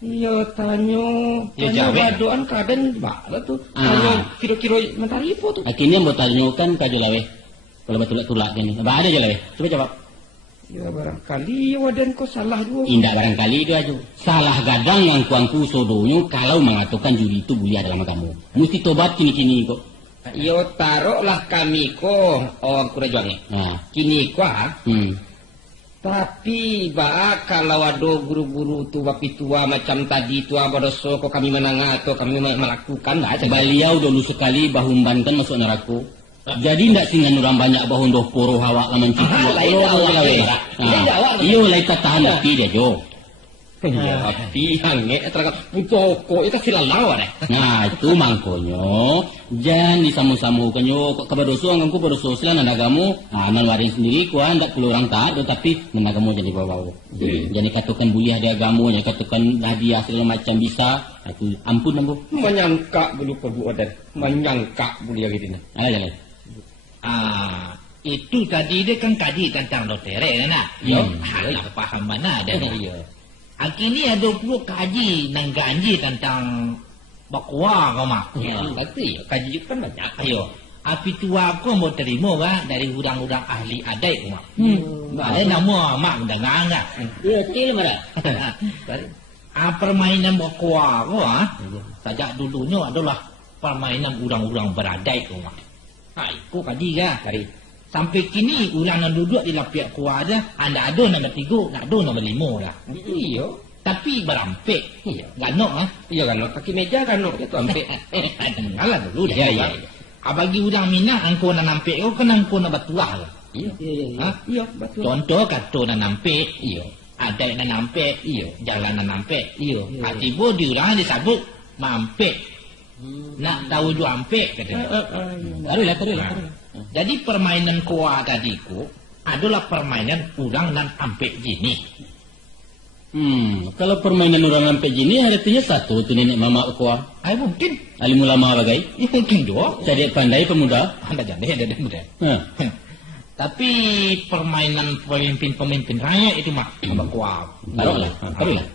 Iya tanyo. Tanyo badoan kaden bala tu. Tanyo kira-kira mentari apa tu? Akhirnya buat tanyo kan kajo lawe. Kalau betul-tulak gini. Apa ada je lawe? Coba jawab. Ya barangkali wadan kau salah juga. Indah barangkali itu aja. Salah gadang yang kuangku sodonyo kalau mengatakan judi itu boleh ada lama kamu. Mesti tobat kini-kini kok. Yo taruhlah kami ko orang Kurajuangnya. Kini ko Tapi kalau ada guru-guru tu bapi tua macam tadi tua badoso kok kami menang atau kami melakukan lah. Beliau dulu sekali bahumbankan masuk neraka. Jadi ndak singan orang banyak bahun doh poro hawa laman cipu. Iyo lai tahan tapi dia jo. Tapi hange terangkat putoko itu silalawa deh. Nah itu mangkonyo jangan disamu-samu kanyo kebadoso angku badoso silan nagamu nan warin sendiri kuan ndak perlu orang taat tapi nagamu jadi bawa-bawa. Jadi katakan buliah dia agamu nya katakan hadiah segala macam bisa itu ampun ambo. Menyangka bulu perbuatan menyangka buliah gitu. Alah. Itu tadi dia kan kaji tentang lotre kan. Halah paham mana ada. Akhirnya ada pula kaji nang ganji tentang Bakwa kau mak. Ya, berarti kaji kan banyak. Ayo. Api tua aku mau terima kan dari udang-udang ahli adat kau mak. Ada nama mak dengar enggak? Ya, betul marah. Permainan bakwa kau sejak dulunya adalah permainan udang-udang beradat kau mak. Aku kaji kan dari sampai kini orang yang duduk di lapiak kuah aja anda ada nama 3, nak ada nama 5 lah. Iya. Tapi berampik. Iya. Ganok Iya ganok kaki meja ganok itu ampek. Dengarlah dulu dah. Iya. Bagi udang Minang angko nak nampik kau kan angko nak batuah lah. Iya. Iya, betul. Contoh kata nak nampik. Iya. Ada nak nampik. Iya. Jalan nak nampik. Iya. Tiba di orang disebut mampik. Nak tahu ju ampik katanya. Taruhlah. Jadi permainan kuah tadi ku adalah permainan udang dan ampik gini. Kalau permainan orang sampai gini artinya satu tu nenek mama kuah. Mungkin. Alim ulama bagai. Ya mungkin dua. Jadi pandai pemuda. Anda jadi ada muda. Ha. Tapi permainan pemimpin-pemimpin rakyat itu mah kuah. Taruhlah.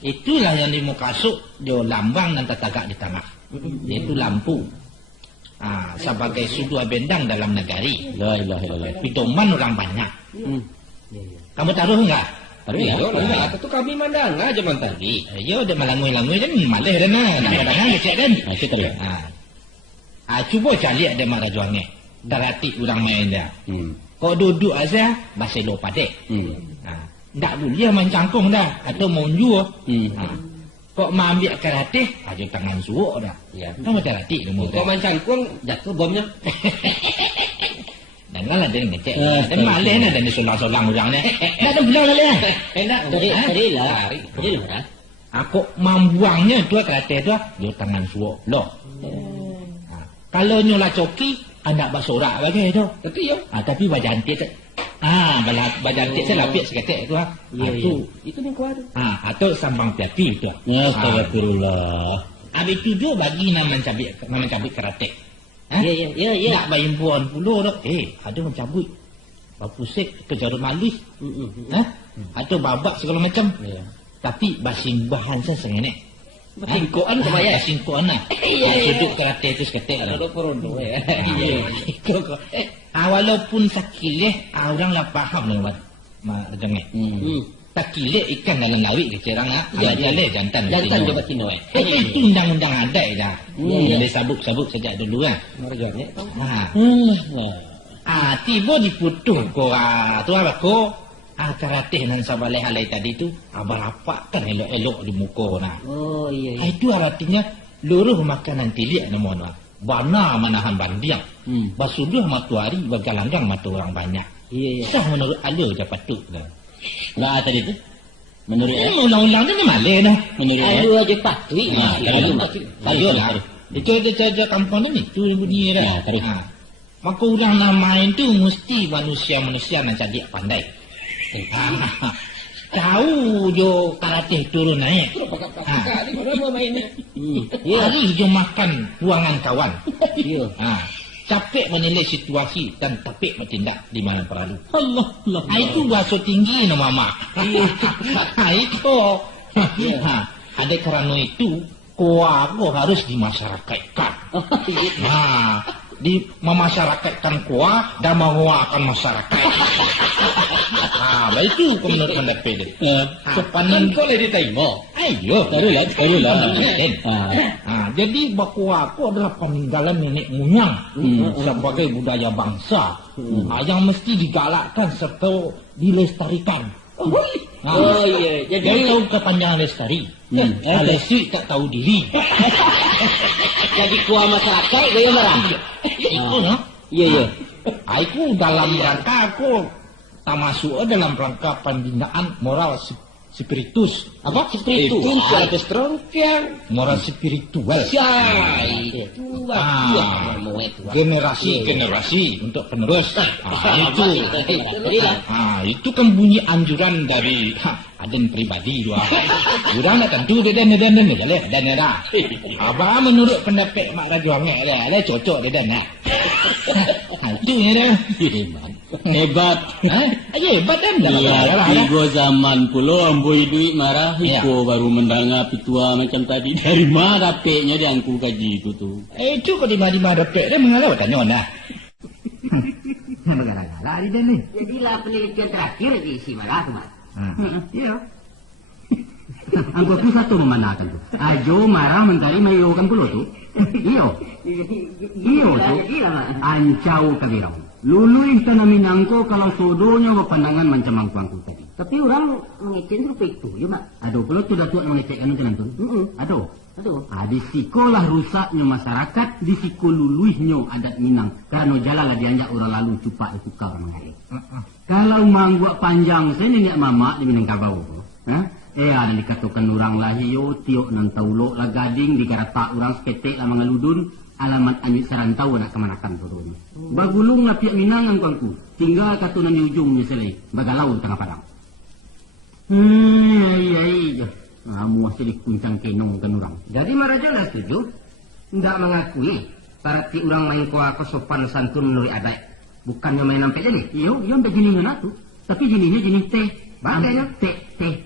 Itulah yang dimukasuk dia lambang dan tatagak di tanah. Yaitu lampu. Sebagai sudut bendang dalam negari. La ilaha illallah. Pedoman orang banyak. Kamu taruh enggak? Iya, itu kami mandang zaman tadi. Ya, udah malangui-langui kan malih dah nah. Kadang-kadang lecek kan. Kita lihat. Cuba cari ada mak rajuangnya. Darati orang main dia. Kau duduk aja, masih lupa dek. Tak boleh main cangkung dah. Atau monju. Kok mau ambil karate, aja tangan suuk dah. Ya. Kamu darati ilmu. Kau main cangkung jatuh bomnya. Dan lah dia ngecek. Dan malih nah dan solang-solang orang ni. Nak dah bilang lah. Enak. Tadi lah. Aku membuangnya tu karate tu, dia tangan suuk. Loh. Kalau nyola coki, anak basorak bagi tu. Betul ya. Tapi bajantik tu. Bajantik saya lapik seketik tu. Itu ni kuat tu. Atau sambang piati tu. Ya, astagfirullah. Habis tu juga bagi nama cabik karate. Ya. Nak bayar puan puluh tu. Ada mencabut. Bapusik, kejarut malis. Atau babak segala macam. Tapi basing bahan saya sengenek. Basingkoan sama ya. Basingkoan lah. Sudut karate tu seketik lah. Ada perondo ya. Walaupun sakileh, orang lah faham dengan rejengek. Takileh ikan dalam lawik kecerang ala-ala jantan. Jantan dia batino Itu undang-undang adat dah. Dia sabuk-sabuk sejak dulu kan. Marjane. Tiba diputuh ko tu apa ko karate nan sabaleh alai tadi tu abarapak kan elok-elok di muka nah. Oh iya. Itu artinya luruh makanan tilik nama bana manahan bandiang. Basuduh matuari bagalanggang matu orang banyak. Iya. Sah menurut alur je patut dah. Lah tadi tu. Menurut undang-undang ni malih dah. menurut Alu aja patui. Tahu lah. Itu ada kampung ni tu bunyi dah. Maka orang nama itu mesti manusia-manusia yang jadi pandai. Tahu jo karate turun naik. Hari jo makan ruangan kawan. Capek menilai situasi dan tapik bertindak di mana perlu. Allah. Itu bahasa tinggi no mama. Itu. Ada kerana itu kuah harus dimasyarakatkan. Di memasyarakatkan kuah dan menguakan masyarakat. Itu menurut pendapat dia. Sepanan kau lagi tengok. Ayo, taruhlah. Jadi bakwa aku adalah peninggalan nenek moyang sebagai budaya bangsa yang mesti digalakkan serta dilestarikan. Oh iya. Jadi tahu kepanjangan lestari. Lestari tak tahu diri. Jadi kuah masyarakat gaya marah. Itu no? Iya. Aku dalam rangka aku tak masuk dalam rangka pembinaan moral spiritus. Apa? Spiritus. Moral spiritual. Generasi untuk penerus. Itu kan bunyi anjuran dari aden pribadi dua. Orang nak tentu dan apa menurut pendapat mak rajuangnya cocok dia dan itu ya dah. Hebat. Hebat kan? Iya, tiga zaman pula amboi duit marah. Iko baru mendengar pitua macam tadi. Dari mana dapetnya dia angku gaji itu tuh? Itu kok di mana dapet dia mengalau tanya nah. Mengalah-galah hari ni. Jadilah penelitian terakhir diisi marah tu, Mak. Iya. Angku tu satu memanakan tu. Ajo marah mencari mayokan pula tu. Iyo. Iyo tu. Ancau kabirang. Luluin tanah Minangko kalau sodonya pandangan macam angku tadi. Tapi orang mengecek rupa itu, ya, Mak. Aduh, kalau tu datuk mengecekkan itu nanti. Aduh. Di sikolah rusaknya masyarakat, di siko luluihnya adat Minang. Karena jalalah dianjak orang lalu cupak itu kau orang hari. Kalau mangguak panjang saya nenek mama di Minangkabau. Ada dikatakan orang lahio, tiok nang taulok lah gading, digarata orang seketek lah mengaludun, alamat anjut serantau nak kemanakan turun. Bagulung lah pihak Minang angkangku, tinggal katunan di ujung misalnya, bagalau tengah padang. Iya. Muas jadi kuncang kenong kan orang. Jadi Marajo dah setuju? Tidak mengakui parati orang main kuah sopan santun menurut adat. Bukannya main sampai jenis? Iya sampai jenis mana tu. Tapi jenisnya jenis teh. Bagainya?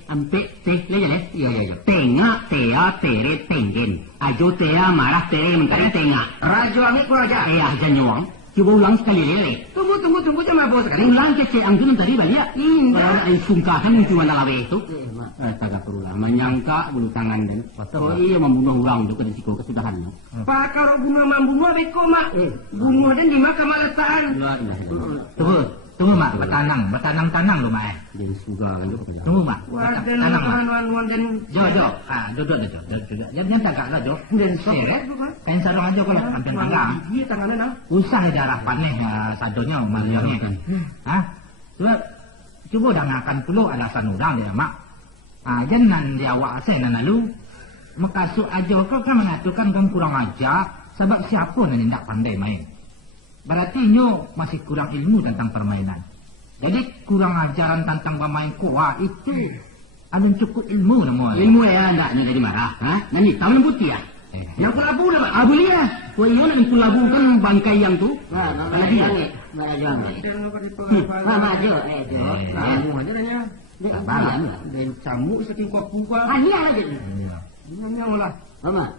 Ampe teh. Leh. Iya. Tengah, tea, tere, tenggen. Ajo tea, marah, tere, mencari tengah. Rajo angin ku raja. Aja nyuang. Coba ulang sekali lele. Tunggu jangan bos sekali. Ulang kece angin tadi balik. Ay sungkahan cuma lawe itu. Taga perulang. Menyangka bulu tangan dan. Oh iya membunuh orang itu ke risiko kesudahannya. Pak kalau membunuh beko mak. Bunuh dan di makam letaan. Tunggu Mak, bertanang lu Mak. Jadi suga kan. Tunggu Mak. Tanang wan dan. Jo. Duduk. Jangan tagak lah Jo. Dan seret. Kain sarung aja kalau hampir tangga. Iya tangannya nah. Usah darah paneh sadonya maliangnya. Coba dengarkan dulu alasan orang dia Mak. Jangan dia awak saya dan lalu. Makasuk aja kau kan mengatakan kan kurang ajar. Sebab siapa yang tidak pandai main. Berarti nyo masih kurang ilmu tentang permainan. Jadi kurang ajaran tentang bermain kuah itu. Ada cukup ilmu nama. Ilmu ya andaknya jadi marah. Nanti tahu yang putih ya. Yang kulabu dah Pak. Abu dia. Kau iya nak kulabu kan bangkai yang tu. Mana dia? Mama Jo. Kamu aja nanya. Dan camuk seting kuah. Iya aja. Nanya lah. Mama.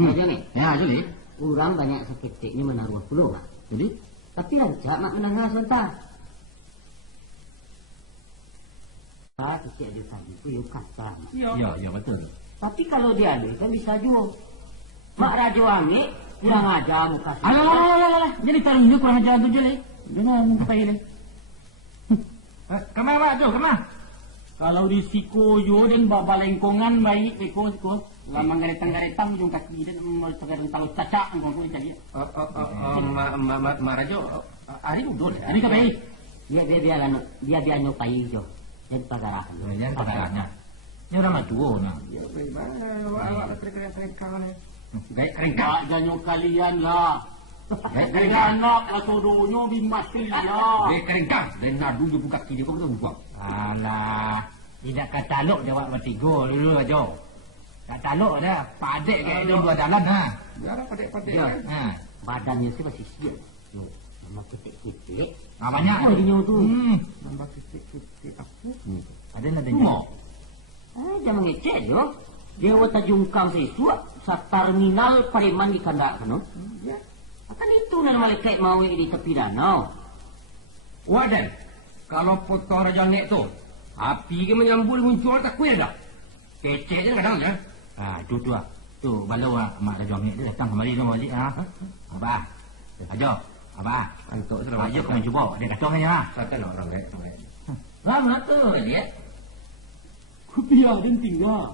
Aja nih. Ya jadi. Orang banyak seketiknya menaruh pulau, Mak. Jadi. Tapi raja mak menengah sebentar. Kecik ada tadi itu yuk kata. Ya betul. Tapi kalau dia ambil kan bisa juga. Mak raja ambil, kurang ajar muka. Alah. Jadi taruhnya kurang ajar tu je leh. Jangan apa ini. Kemana Mak Jo, kemana? Kalau di siko yo dan baba lengkongan baik siko. Lama ngaretang ujung kaki dan mau tegar tahu cacak engkau pun jadi. Marajo. Hari udol. Hari ke baik. Dia nyukai Jo. Dan pagarahan. Jangan pagarahannya. Ini orang maju nak. Ya bagaimana awak terkeren-keren ni. Gaya kerengkak janyo kalian lah. Gaya anak lah sodonyo bimati lah. Gaya kerengkak. Dan nadu dia buka kaki dia kau betul buang. Alah. Tidak kata luk jawab bertiga dulu aja. Tak taluk dah. Padek kayak dia dua dalam ha. Biarlah padek-padek. Ya. Kan? Badannya sih masih siap. Yo, nama ketik-ketik. Banyak Dia tu. Nambah titik-titik aku. Ada nak dengar. Jangan ngecek Jo. Dia wata jungkang sesuatu sa terminal Pareman di Kandak kan. Ya. Akan itu nama malaikat mau di tepi danau. Wadan. Kalau foto Raja Nek tu, api ke menyambul muncul tak kuih dah. Kecek je kadang ya. Itu tu ah. Tu balau mak dah jom ni dia datang kembali tu balik ha. Abah. Ajo. Abah. Antuk selamat. Ajo kau cuba dia kacau ni ha. Satu orang rek. Lama tu dia. Biar dan tinggal.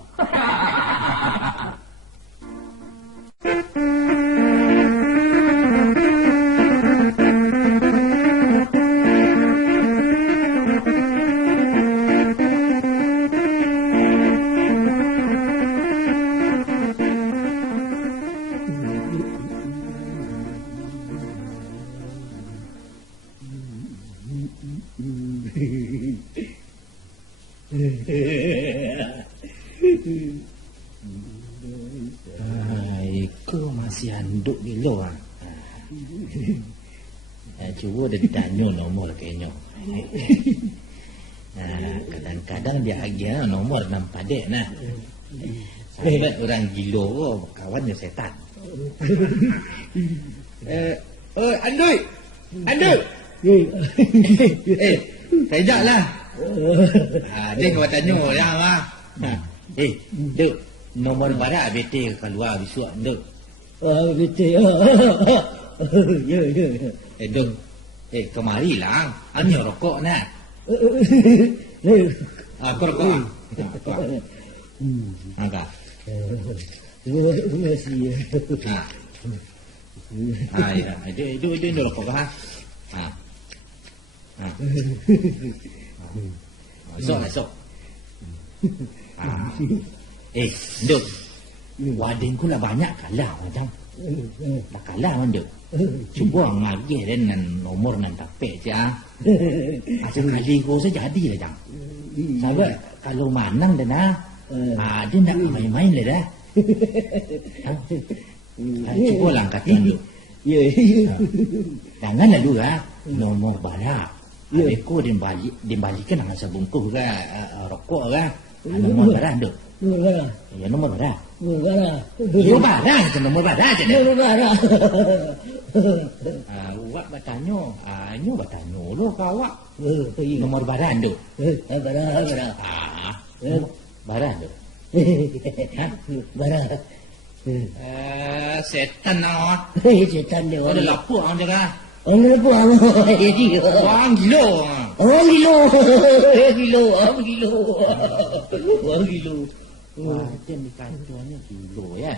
Kau masih anduk di luar. Cuba dia ditanya nomor kayaknya. Kadang-kadang dia agak nomor 6 padek nah. Sahabat orang gila kawan dengan setan. Andoi. Tidak lah. Dia kau tanya orang lah. Duk, nomor barat bete keluar besok duk. Betul. Ya. Duk. Kemari lah. Hanya rokok nak. Kau rokok. Angkat. Terima kasih. Itu rokok ha. Esok. Duk. Wading ku lah banyak kalah macam. Dah kalah macam. Cuba ngagih dengan nomor nan tapek je ah. Sekali kau saja jadi lah jang. Sahabat kalau manang dah nah. Dia nak main-main lah dah. Cuba lah angkatan duk. Ya. Jangan lalu nomor barat. Aku dibalikan dengan sebungkus rokok nomor barat duk. Ya nomor barat. Nomor barat je nomor barat je. Nomor barat. Awak bertanya, nyo bertanya lo kau awak. Nomor barat duk. Barat. Barat duk. Barat. Setan awak. Setan dia. Ada lapuk awak jaga. Orang apa? Jadi. Orang gila. Macam dikacaunya kilo ya.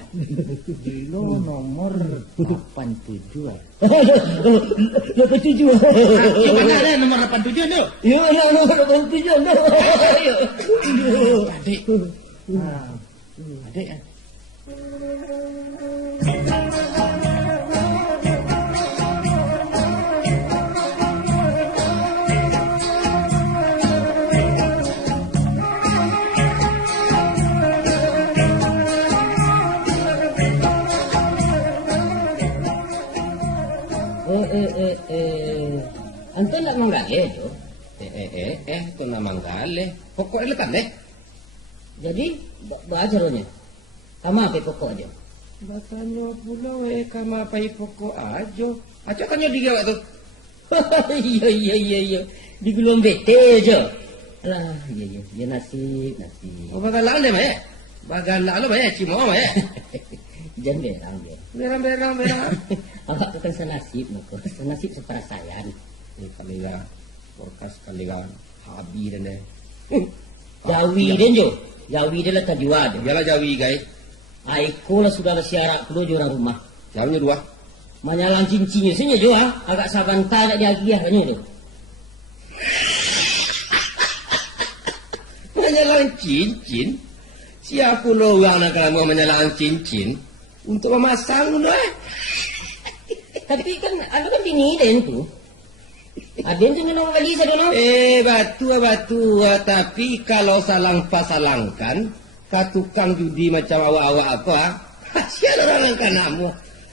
Kilo nomor 87. 87. Mana ada nomor 87 tu? Ya, nomor 87 tu. Adik. Adik kan? Anton nak manggal tu? Tu nak manggal pokok lepas Jadi, belajarnya. Sama apa pokok dia? Batanya pula kama pai pokok aja. Aja kan dia gawat tu. Iya. Di gulung bete je. Alah, ya nasib. Oh bagalan deh mah. Bagalan lo mah cimo mah. Jangan berang dia. Berang. Awak bukan senasib, senasib seperasayan. Kali lah, porkas kali lah, habi dan deh. Jawi dia jo, Jawi dia lah terjual. Jalan Jawi guys. Aiko lah sudah ada siarak keluar di orang rumah. Jawinya 2. Menyalang cincinnya sini jo agak saban tak dia agiah kan tu. Menyalang cincin. Siapa lo orang nak kalau mau menyalang cincin untuk memasang tu Tapi kan ada kan bini dia tu. Ada yang tu nak beli saya dulu. Batu. Tapi kalau salangkan, katukang judi macam awak-awak apa, kasihan orang angkat namu.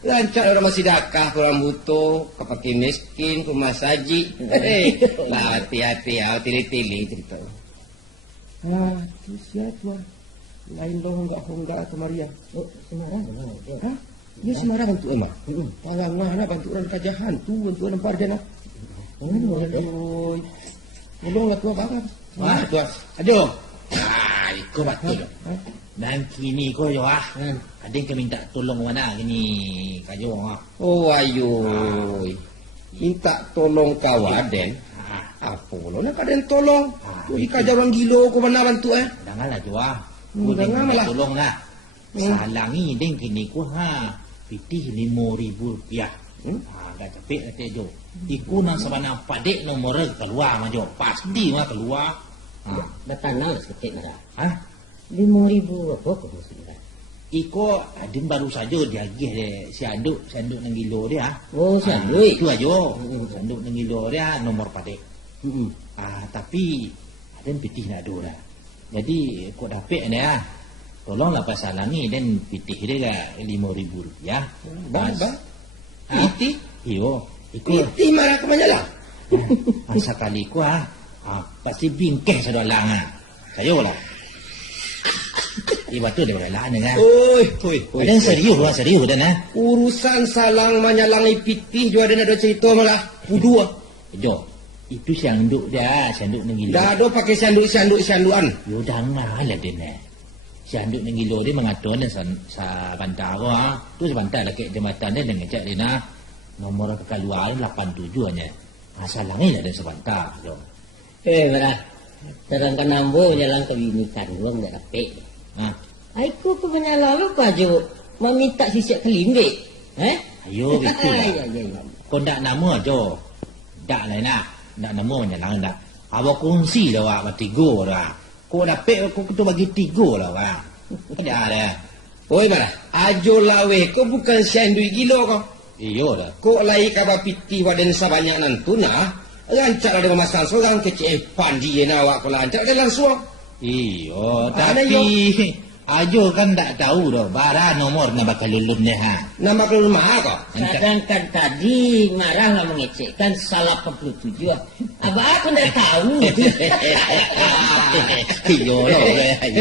Lancar orang masih dakah, orang butuh, kepaki miskin, kumasaji. Lah hati-hati, tili-tili cerita. Tu siapa? Lain lo honggak atau Maria. Oh, Semarang. Ya Semarang bantu emang. Palang mana bantu orang kajahan tu, bantu orang pardana. Ngomong tua banget. Wah, tua. Aduh. Ikut betul. Dan kini kau jo ada yang minta tolong mana kini kajo Oh ayo. Minta tolong kawaden. Apa lo nak kaden tolong? Tu dikajar orang gila kau mana bantu Janganlah jo Jangan malah tolong lah. Salangi deng kini ku pitih Rp5,000. Agak capek kata jo. Iku nang sabana padek nomor keluar mah jo. Pasti mah keluar. Datang seketik nara. 5,000 apa kau maksudnya? Iko adin baru saja diagih si anduk nang gilo dia. Oh, si anduk. Itu aja. Anduk nang gilo dia nomor padek. Tapi adin pitih nak do dah. Jadi kau dapat ni tolonglah pasalangi dan pitih dia RM5,000. Bang. Pitih? Iyo. Piti marah ke manyalang. Masa kali ku pasti bingkeh sedolang Sayo lah. Iba tu dia bela dengan. Oi. Ada yang serius dan Urusan salang manyalang piti juga ada cerita malah. Pudu Jo, itu sianduk dia, sianduk nenggilo. Dah ada pakai sianduk-siandukan. Yo jangan lah dia ni. Sianduk nenggilo dia mengatur ni sa bantar tu sebentar lah ke jembatan dia dengan ngejak dia nomor kekaluan 87 nya. Salangnya ada sebentar jo. Marah. Terangkan nambo menyalang kebinikan gua enggak dapet. Aku ke menyalang lu aja meminta sisiak kelimbe. Ayo gitu lah. Ya. Kau ndak nama jo. Ndak lah nak. Ndak nama menyalang ndak. Abang kongsi lah wak bertiga lah. Kau dapet aku tu bagi 3 lah wak. Ada. Oi marah. Ajo lawe kau bukan siandui gilo kau. Iyo dah. Kok lai kaba piti waden sabanyak nantuna. Rancak ada masalah seorang kecil pandi na awak ko lancak ada langsung. Iyo, tapi ajo kan tak tahu dah bara nomor nak bakal lulun ni Nama keluar rumah kau. Sedangkan tadi marah lah mengecekkan salah 47. Abang aku tak tahu. Iyo lah.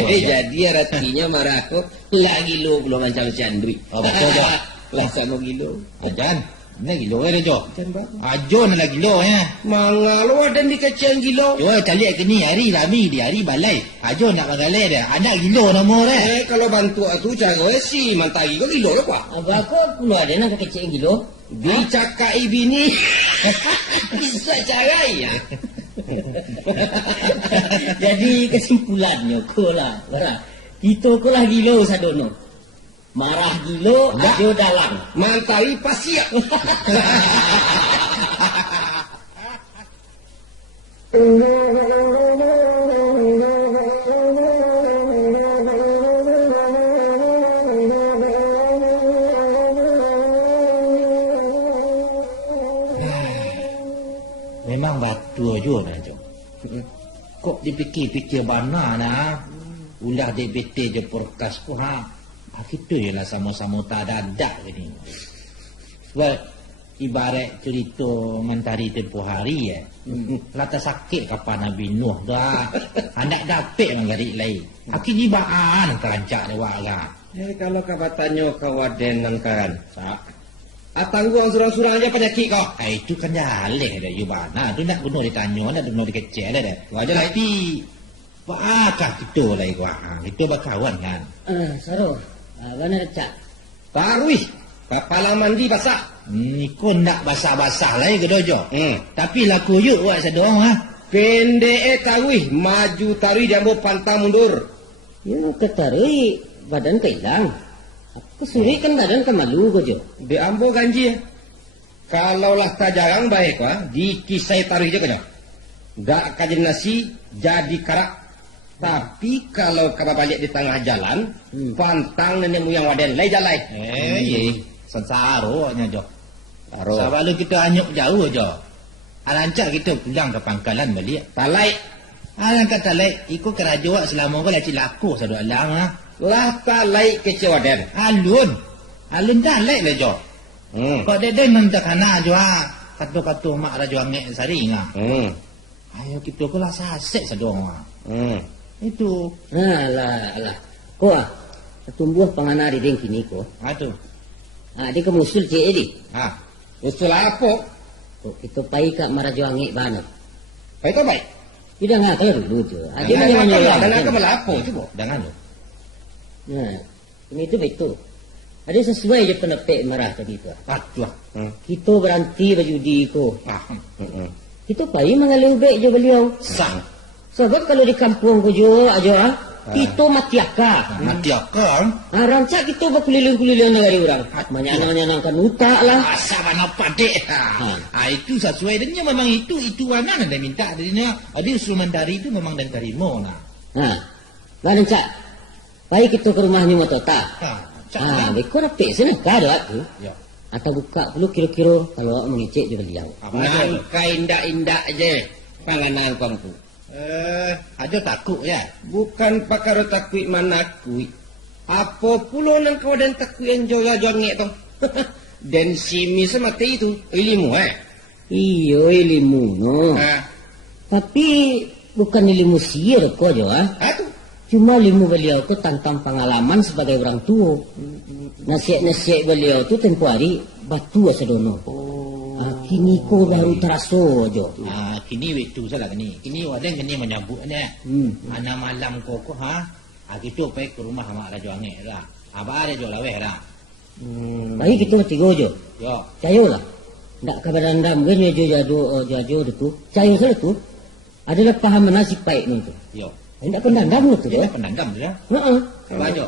Jadi artinya marah aku lagi lo belum macam Chandri. Oh betul dah. Langsung mau gilo. Ajan, ni gilo ada jo. Ajo nak lagi gilo Mangalo ada di kecil gilo. Jo cari ke ni hari lami di hari balai. Ajo nak bangalai dia. Anak gilo nomor kalau bantu aku cara si mantagi kau gilo apa? Abang aku keluar dia nak kecil gilo. Dicakai bini. Bisa cara ya. Jadi kesimpulannya ko lah. Kita ko lah gilo sadono. Marah gilo, ajo dalang. Mantai pasiak. Memang batu aja dah jo. Kok dipikir-pikir bana nah. Ulah DBT je porkas ko kita ialah sama-sama tak ada gini. Sebab ibarat cerita mentari tempoh hari lata sakit kapan Nabi Nuh dah. Anak dapet menggarik lain. Akhir ni baan kerancak lewat lah. Kalau kabatannya kawaden nangkaran. Atangguang surang-surang aja penyakit kau. Itu kan jaleh dah yubana. Tu nak guna ditanya, nak guna dikecek dah. Wajar lah. Tapi bakal kita lah kita berkawan kan. Saruh. Mana cak? Tarui. Kepala mandi basah. Kau nak basah-basah lah ke dojo. Tapi laku yuk buat sedong Pendek tarui. Maju tarui dia mau pantang mundur. Ya ketarui badan kehilang. Aku suri kan badan kemalu ko jo. Dia ambo ganji. Kalau lah tak jarang baik dikisai tarui je kena. Gak kajian nasi jadi karak. Tapi kalau kau balik di tengah jalan, pantang nenek moyang waden lay jalan. Sensaro nya jo. Sebab lu kita anyuk jauh jo. Alancak kita pulang ke pangkalan balik. Palai. Alang kata lai ikut kerajaan selama kau laci laku sadu alang Lah talai ke waden. Alun dah lai lah jo. Kau dede mentah kana jo kata-kata mak raja angek sari Ayo kita kula sasek sedong Itu. Alah. Ko tumbuh pangana di deng kini ko. Tu. Di ke musul je di. Musul apa? Ko kita pai ka marajo angik bana. Pai to baik. Tidak ngakal dulu je. Dia menyolah dan akan melapo coba. Jangan lo. Nah, ini itu betul. Ada sesuai je penepek marah tadi tu. Aduh. Kita berhenti berjudi ko. Kita pai mengalir baik je beliau. Sang. Sebab kalau di kampung ko jo aja kita mati akak. Mati akak. Rancak kita berkeliling-keliling negara orang. Menyanang-nyanangkan utak lah. Asal mana padek. Itu sesuai dengan memang itu warna anda minta darinya. Ada usul mandari itu memang dan karimo nah. Rancak. Baik kita ke rumahnya Matota. Beko rapik sana kada aku. Ya. Atau buka dulu kira-kira kalau mengecek je beliau. Nangka indak-indak je panganan kamu. Ada takut ya? Bukan pakar takut mana kui. Apa pula nang kau dan takut yang joya jongek tu? Dan si Misa mati itu ilmu Iyo ilmu no. Tapi bukan ilmu sihir kok jo Itu. Cuma ilmu beliau itu tentang pengalaman sebagai orang tua. Nasihat-nasihat beliau itu tempoh hari batu sedono. Kini ko baru terasa jo. Kini itu salah kini. Kini ada kini menyambutnya. Ana malam koko gitu pergi ke rumah mak Raja Angin lah. Abah ada jo laweh lah. Baik kita tiga jo. Yo. Cayo lah. Ndak kabar andam gen jo jajo itu. Cayo salah tu. Adalah paham nasib baik itu. Yo. Ndak pendandam itu Dia ya. pendandam dia. Heeh. Abah jo.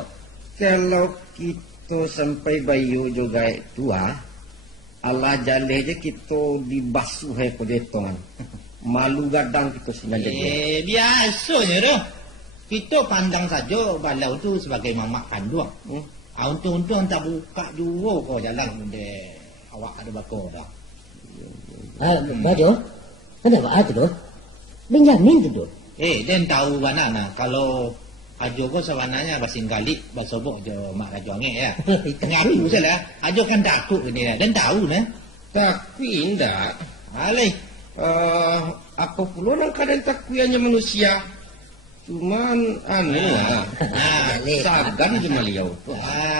Kalau kita sampai bayu juga tua, Allah jaleh je kita dibasuh ke detongan. Malu gadang kita singan jadi. Biasanya dah. Kita pandang saja balau tu sebagai mamak kandung. Untung-untung tak buka dua kau jalan de awak ada bakor dah. Bajo. Kenapa tu doh? Benjamin tu doh. Dan tahu mana kalau ajo kau sebenarnya basin galik basobok je mak Raja Angin ya. Ngaku salah. Ajo kan takut ni dan tahu nah. Tapi indah. Alih. Apa pula nak kadang takuyannya manusia. Cuman sagan je maliau.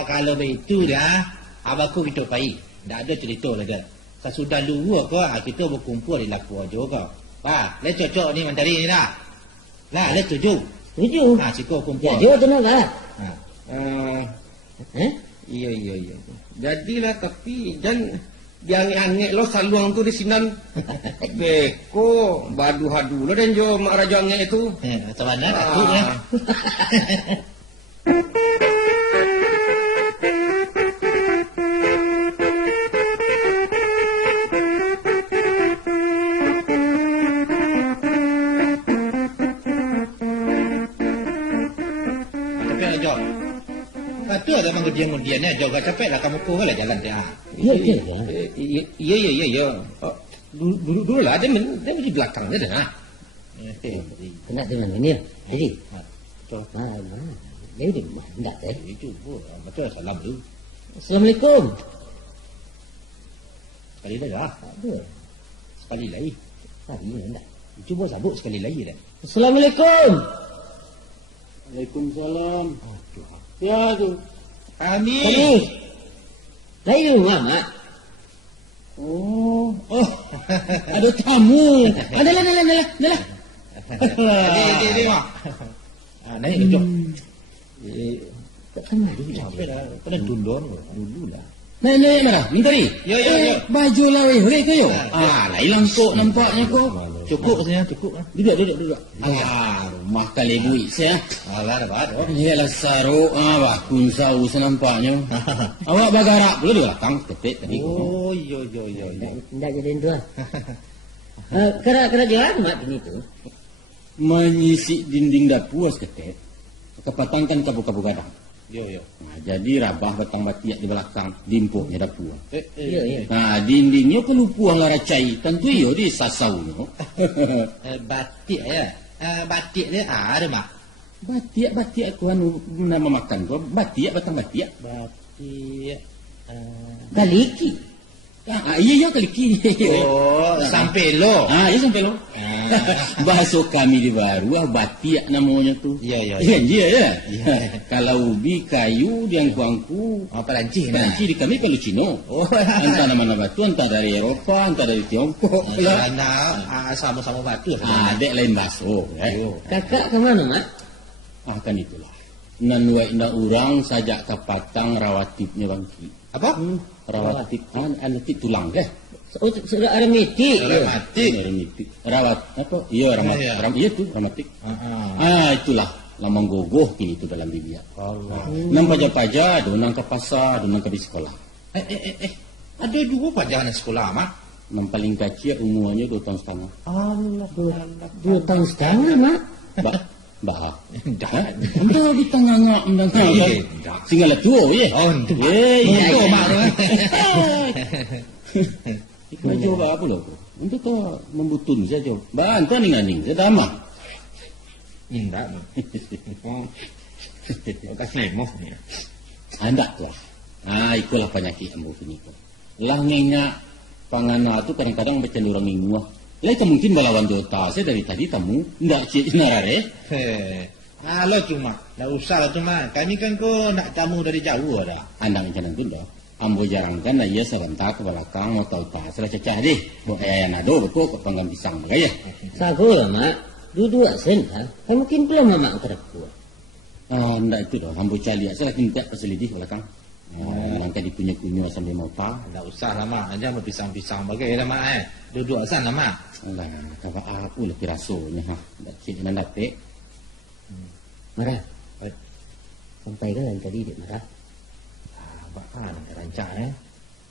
Kalau begitu dah, abangku kita pai. Tak ada cerita lah dah. Sesudah luar kau, kita berkumpul di laku aja kau. Le cocok ni mentari ni dah. Lah, le tuju. Tuju. Siko kumpul. Jajo tu nak lah. Iya. Jadilah tapi dan diangin-angin lo saluang tu di sinan. Beko badu-hadu lo dan jo mak Raja Angin itu. Macam mana takut ya. Tu ada mengudian-ngudian ya, jaga capek lah kamu kau lah jalan dia. Iya. Dulu lah dia di belakang dia dah. Kena dengan ini. Jadi. Betul. Dia di mana teh? Itu betul salam dulu. Assalamualaikum. Sekali lagi dah. Ada. Sekali lagi. Tadi enggak. Cuba sabuk sekali lagi dah. Assalamualaikum. Waalaikumsalam. Ya tu. Kami. Dari rumah, Mak. Oh. Ada tamu. Adalah. Dia Mak. Naik kejap. Tak kenal dia. Sampai dah. Kena tundun dulu lah. Mana? Minta ni. Yo. Baju lawe hore ke yo? Lah hilang kok nampaknya kok. Cukup saja, cukup. Duduk. Rumah kali buik saya. Alah dah baru. Yalah saruk bakun sau senampaknya. Awak bagarak dulu di belakang ketik tadi. Oh, yo. Enggak jadi tu. Kera jalan Mak ini tu. Menyisik dinding dapur ketik. Kepatangkan kapu-kapu gadang. Yo. Nah, jadi rabah batang batiak di belakang dimpuknya dapur. Ya. Nah, dindingnya kelupuan laracai. Tentu iyo di sasaunya. Batik ya. Batik dia ada Mak. Batik aku anu nama makan tu. Batang batiak. Batik. Galiki. Iya kaliki. Oh, sampai lo. Iya sampai lo. Bahasa kami di baru batiak namanya tu. Iya. Iya. Kalau ubi kayu yang kuangku Perancis di kami kalau Cino. Entah nama batu, entah dari Eropa, entah dari Tiongkok. Karena sama-sama batu. Dek lain baso. Kakak ke mana, Mak? Kan itulah. Nanwai na urang sajak kapatang rawatipnya bangki. Apa? Rawatip anak tulang deh. Sudah ada meeting. Rawat apa? Iya ramat. Iya tu ramatik. Itulah lamang gogoh kini itu dalam Biblia. Allah. Nang paja-paja, donang ke pasar, donang ke di sekolah. Ada juga pajangan sekolah Mak. Nang paling kecil umurnya 2 tahun setengah. Allah. 2 tahun setengah, Mak. Bah. Entah di tengah-tengah singgah tua ye. Itu Mak. Ikut coba apa loh? Untuk kau membutun saja. Bantu ning-ning, saya tamah. Enggak. Kasih lemah ni. Anda lah. Itulah penyakit ambo ini. Lah ngengak pangana tu kadang-kadang bercenderung inguah. Lah itu mungkin balawan jota saya dari tadi tamu ndak cik narare. Halo cuma, tak usah lah cuma. Kami kan kau nak tamu dari jauh ada. Andang jangan tu dah. Ambo jarang kan lah ia sebentar ke belakang mau tahu tak salah cecah deh. Bo nado betul ke panggang pisang bagaya. Sago lah mak. Dua-dua sen ha. Kan mungkin belum mamak kerapku. Ndak itu dah. Ambo cari salah kintak keselidih belakang. Langkah dipunya kunyo sambil mau tak. Tak usah lah mak. Aja mau pisang-pisang bagai lah mak Dua-dua sen lah mak. Alah, kau aku lebih rasanya ha. Ndak cik nan dapat. Marah. Sampai kan tadi dia marah. Baan rancak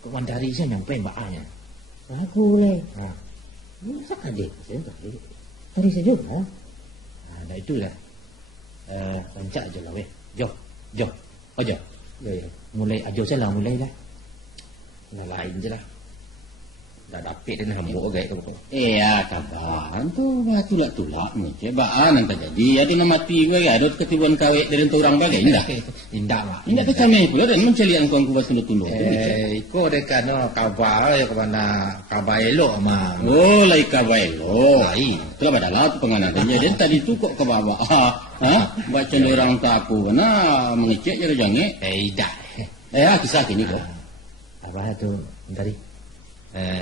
Kau mandari saya nyampe baannya. Aku boleh. Masa adik saya tadi. Tadi saya juga. Dah itu dah. Rancak aja lah weh. Jom. Aja. Ya. Mulai aja saya lah mulai lah. Lain je lah. Dah dapet dan hambuk agak tu. Ya kabar tu tulak-tulak ni. Cebaan nanti jadi. Ada nak mati ke ada ketibuan kawet dari orang bagai indah. Indah mak. Indah kecamai pula dan mencari angkuang kuat tunduk-tunduk. Iko dekat no kabar ya kemana kabar elok mak. Oh lai kabar elok. Lai. Itulah badalah tu penganadanya. Dan tadi tu kok ke bawah. Baca orang taku mana mengecek je jangan. Dah. Kisah kini kok. Apa tu tadi?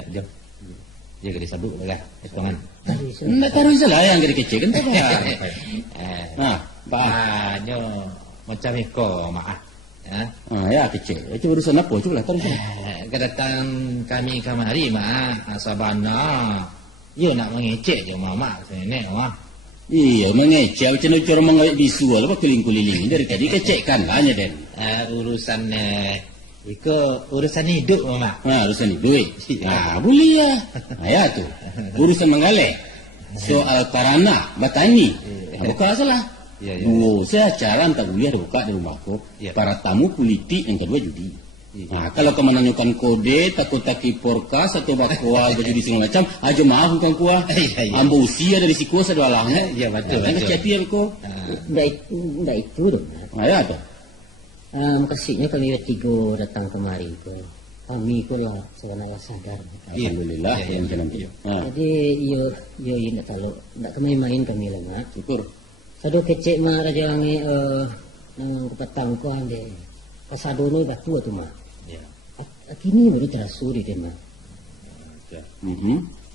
Jom. Dia kena sabuk lah. Hitungan. Nak taruh salah yang kena kecil kan tak apa. Nyo macam iko mak. Ya kecil. Itu urusan apa? Cuba lah taruh salah. Kedatang kami kemari mak sabana. Yo nak mengecek je mama sini wah. Iya mengecek macam mana cara mengawet bisu apa keliling-keliling dari tadi kecekkan lah nya den. Urusan urusan hidup mama. Urusan hidup. Boleh ya. Ya tu. Urusan menggalek. Soal karana batani. Bukan salah. Saya cara tak boleh buka di rumahku. Para tamu politik yang kedua judi. Kalau kau menanyakan kode takut porkas atau bakwa jadi segala macam aja maaf bukan kuah. Ambo usia dari siku sadalahnya. Ya betul. Kan kecati aku. Ndak itu dong. Ya tu. Makasihnya kami bertiga datang kemari ke. Kami lah sebenarnya sadar. Alhamdulillah yang jangan dia. Jadi yo nak tahu nak main kami lah mak. Syukur. Sado kecek mak raja ngi nang petang ko ande. Kasado no batu tu mak. Ya. Kini baru terasu di tema.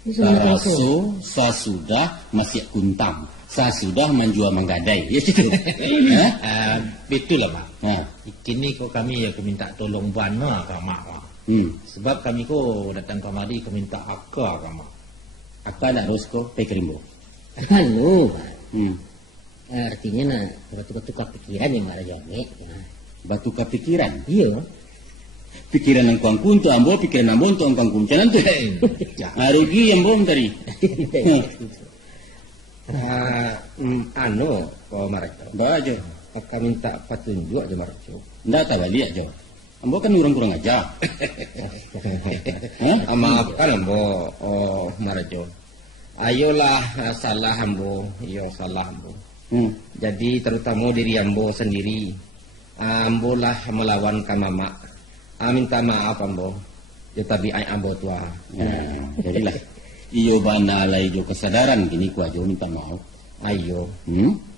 Terasu sasudah masih kuntam. Sasudah menjual menggadai. Ya situ. Betul lah mak. Kini kok kami ya minta tolong ban mak mak. Sebab kami ko datang kemari ko minta akak mak. Akak nak rosko pekerimbo. Anu. Artinya nak batu-batu kepikiran yang mak jawab. Batu kepikiran. Iya. Pikiran yang kuangku untuk ambo, pikiran ambo untuk angkang kumcanan tu. Rugi ambo tadi. Kau Marajo. Bajo. Aku minta petunjuk aja Marajo. Ndak tak balik aja. Ambo kan orang kurang aja. Maafkan ambo, Marajo. Ayolah salah ambo, salah ambo. Jadi terutama diri ambo sendiri. Ambo lah melawan kamama. Minta maaf ambo. Tapi ambo tua. Jadilah. Iyo bana lai jo kesadaran gini ku aja minta maaf. Ayo.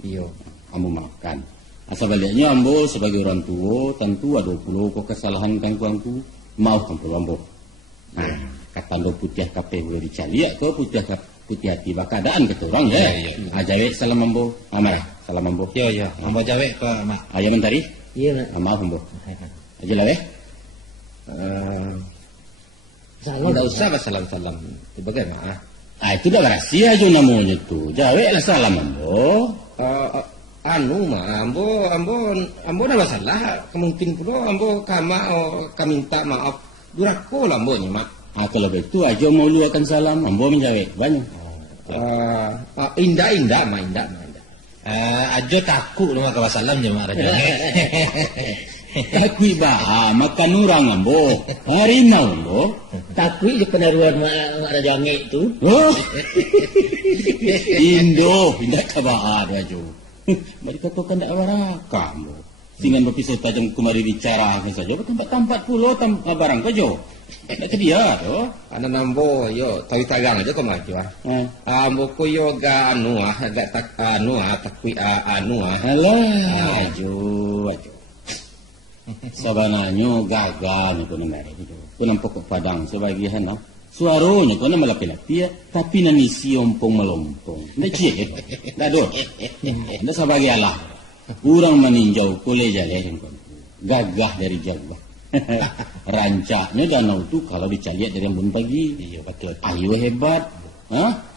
Iyo. Ambo maafkan. Asal baliknya ambo sebagai orang tua tentu ada puluh kok kesalahan kangku maafkan puluh ambo. Kata ndo putih kape boleh dicari kau putih hati bakadaan ke orang ya. Ajawek salam ambo. Salam ambo. Yo ambo jawek ke mak. Ayo mentari. Iya. Maaf ambo. Aja lah Tidak usah salam-salam. Itu bagaimana? Itu dah rahasia aja namanya tu. Jawab lah salam ambo. Ambo dah masalah. Kemungkin pula ambo kami minta maaf. Durako lah ambo ni mak. Kalau begitu aja mau luakan salam. Ambo menjawab banyak. Indah mak. Ajo takut nama kawan salam je mak raja. Takui makan orang ambo. Harimau ambo. Takui je penaruhan mak raja ngek tu. Indah kabar aja. Mereka tu kan tak waraka ambo. Singan berpisah tajam kemari bicara saja. Tempat-tempat pulau barang kejo. Tak dia tu. Ana nambo yo tawi tagang aja kau maju ah. Ambo ko yo ga anu ah, ga tak anu ah, takwi anu ah. Alah, ajo. Sabananyo gagal ni ko namare itu. Kunang pokok padang sebagian ah. Suaranya ko na malapi-lapi tapi nanisi ompong melompong. Ndak cie. Ndak do. Ndak sabagialah. Kurang meninjau kole jale ko. Gagah dari jauh. Rancaknya danau itu kalau dicaliat dari embun pagi. Iya betul. Ayo hebat.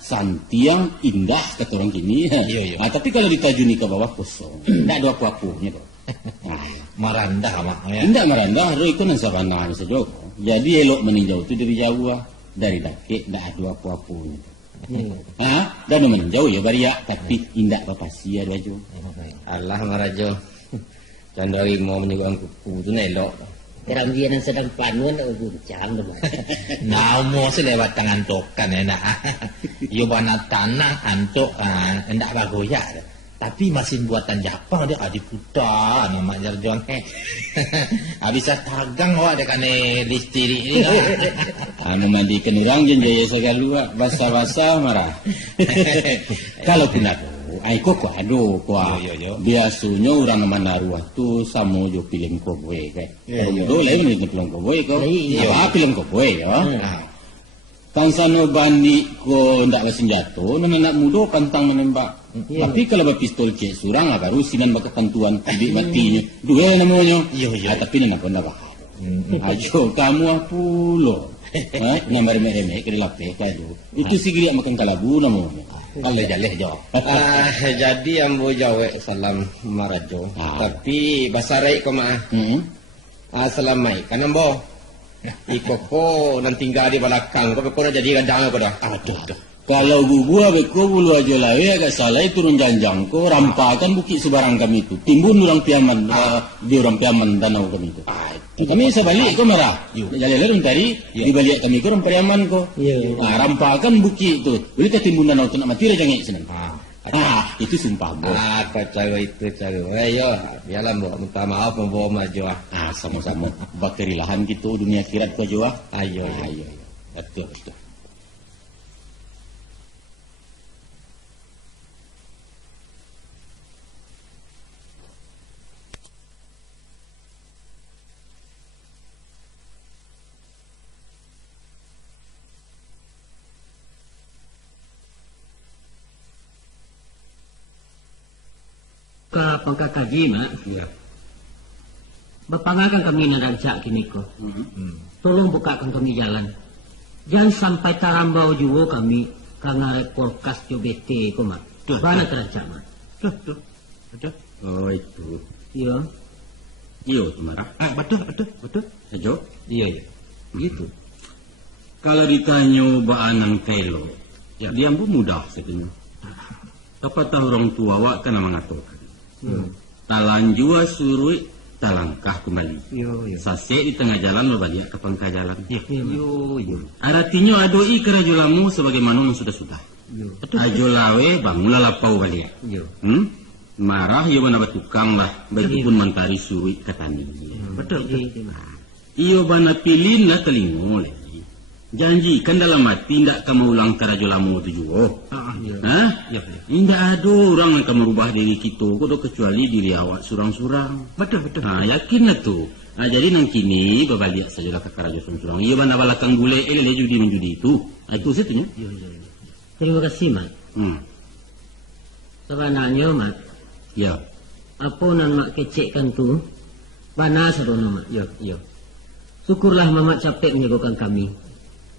Santiang indah kata orang kini. Iya. Tapi kalau ditajuni ke bawah kosong. Ndak ada apa-apanya tuh. Merandah mak ya. Tidak merendah, itu nan sabana saja. Jadi elok meninjau itu dari jauh, dari dake, tidak ada apa-apa. Dan meninjau ya baria, tapi indah apa sia dia jo. Allah marajo. Candari mau menyugang kuku itu elok. Terang dia yang sedang panuan guncang teman. Nah, mau selewat tangan tokan enak. Yo bana tanah antok endak bagoyak. Tapi mesin buatan Jepang dia adiputa nama jargon. Habis tagang awak ada kane listrik ini. Anu mandikan orang jenjaya segalua basa-basa marah. Kalau kena ai kok aduh kuah. Biasanya orang manaruah tu samo jo film cowboy kan. Yo lain ni film cowboy ko. Ya film cowboy ya. Kan sano bandi ko ndak bersenjata, anak muda pantang menembak. Tapi kalau berpistol cek surang baru sinan baka tentuan bibik matinya. Dua namanya. Tapi nak pun dah bahar. Ajo kamu apulo. Namar meremeh ke lape kado. Itu sigiri makan kalabu namanya. Kalau jaleh jo. Jadi ambo jawe salam marajo. Tapi basarai ko mah. Assalamai kan ambo. Ikoko dan tinggal di belakang. Kau nak jadi gadang aku dah. Aduh. Kalau gua beko bulu aja lah agak salah turun janjang ko rampakan bukit sebarang kami itu. Timbun orang piaman di orang piaman danau kami itu. Kami sebalik ko merah. Jalan-jalan tadi di balik kami ko orang piaman ko. Rampakan bukit itu. Boleh ke timbun danau tu nak mati raja ngek senang. Itu sumpah bo. Kacau itu cakap. Ayo, biarlah mbok minta maaf membawa maju. Sama-sama. Bakteri lahan kita dunia akhirat ko jo. Ayo. Betul. Pangkat kaji mak. Berpangakan kami nadancak kini ko. Tolong bukakan kami jalan. Jangan sampai tarambau juga kami karena porkas jo bete ko mak. Bana terancak mak. Oh itu. Iya. Iya marah. Betul. Sajo. Iya. Gitu. Kalau ditanya baanang telo, dia pun mudah sebenarnya. Apa tahu orang tua awak kan mengatakan. Talan jua surui talangkah kembali. Sase di tengah jalan berbalik ke pangkal jalan. Artinya adoi kerajulamu sebagaimana yang sudah. Ajo lawe bangunlah lapau balik. Marah ia bana batukang lah. Bagipun mentari surui katani. Betul. Iyo bana pilin lah telingo lagi. Janji kan dalam hati tidak kamu ulang kerajulamu itu juga. Tidak ada orang yang akan merubah diri kita kudu kecuali diri awak surang-surang. Betul. Yakin tu. Jadi nang kini berbalik sajalah ke keraja surang-surang. Ia bana balakang gule judi menjudi itu. Itu situnya. Terima kasih mak. Sebenarnya mak. Ya. Apa nang mak kecekkan tu? Bana sadono mak. Ya. Syukurlah mamak capek menjagokan kami.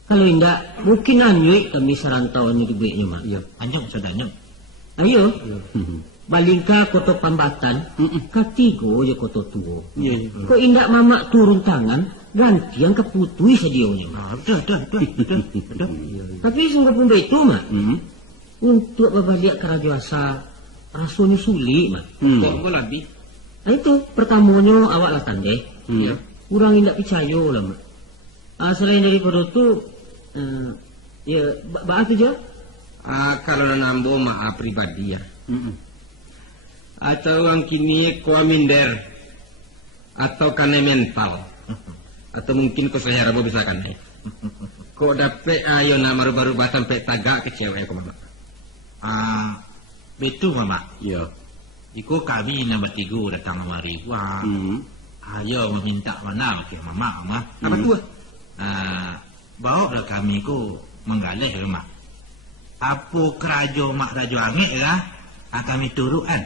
Kalau tidak, mungkin anyui kami serantau ni duitnya mak. Anyong sadanyong. Ayo. Balingka koto pambatan, katigo je koto tuo. Kok indak mamak turun tangan, ganti yang keputui sedionya mak. Betul. Tapi sungguh pun betul mak. Untuk berbalik kerajaan rasanya sulit mak. Kok lebih? Itu pertamanya awak lah tandai. Kurang indak percaya lah mak. Selain daripada itu, bahas aja. Kalau nambo maaf pribadi ya. Atau orang kini kuaminder Atau karena mental. Atau mungkin kau saya rabo bisa kan. Kau dapat ayo nak baru-baru sampai tagak ke cewek aku mama. Betul mama. Ya. Iko kami nak bertiga datang mari gua. Ayo meminta mana ke mama. Apa tu? Bawa kami ko menggalih rumah. Apa kerajo mak rajo angit lah. Kami turut kan.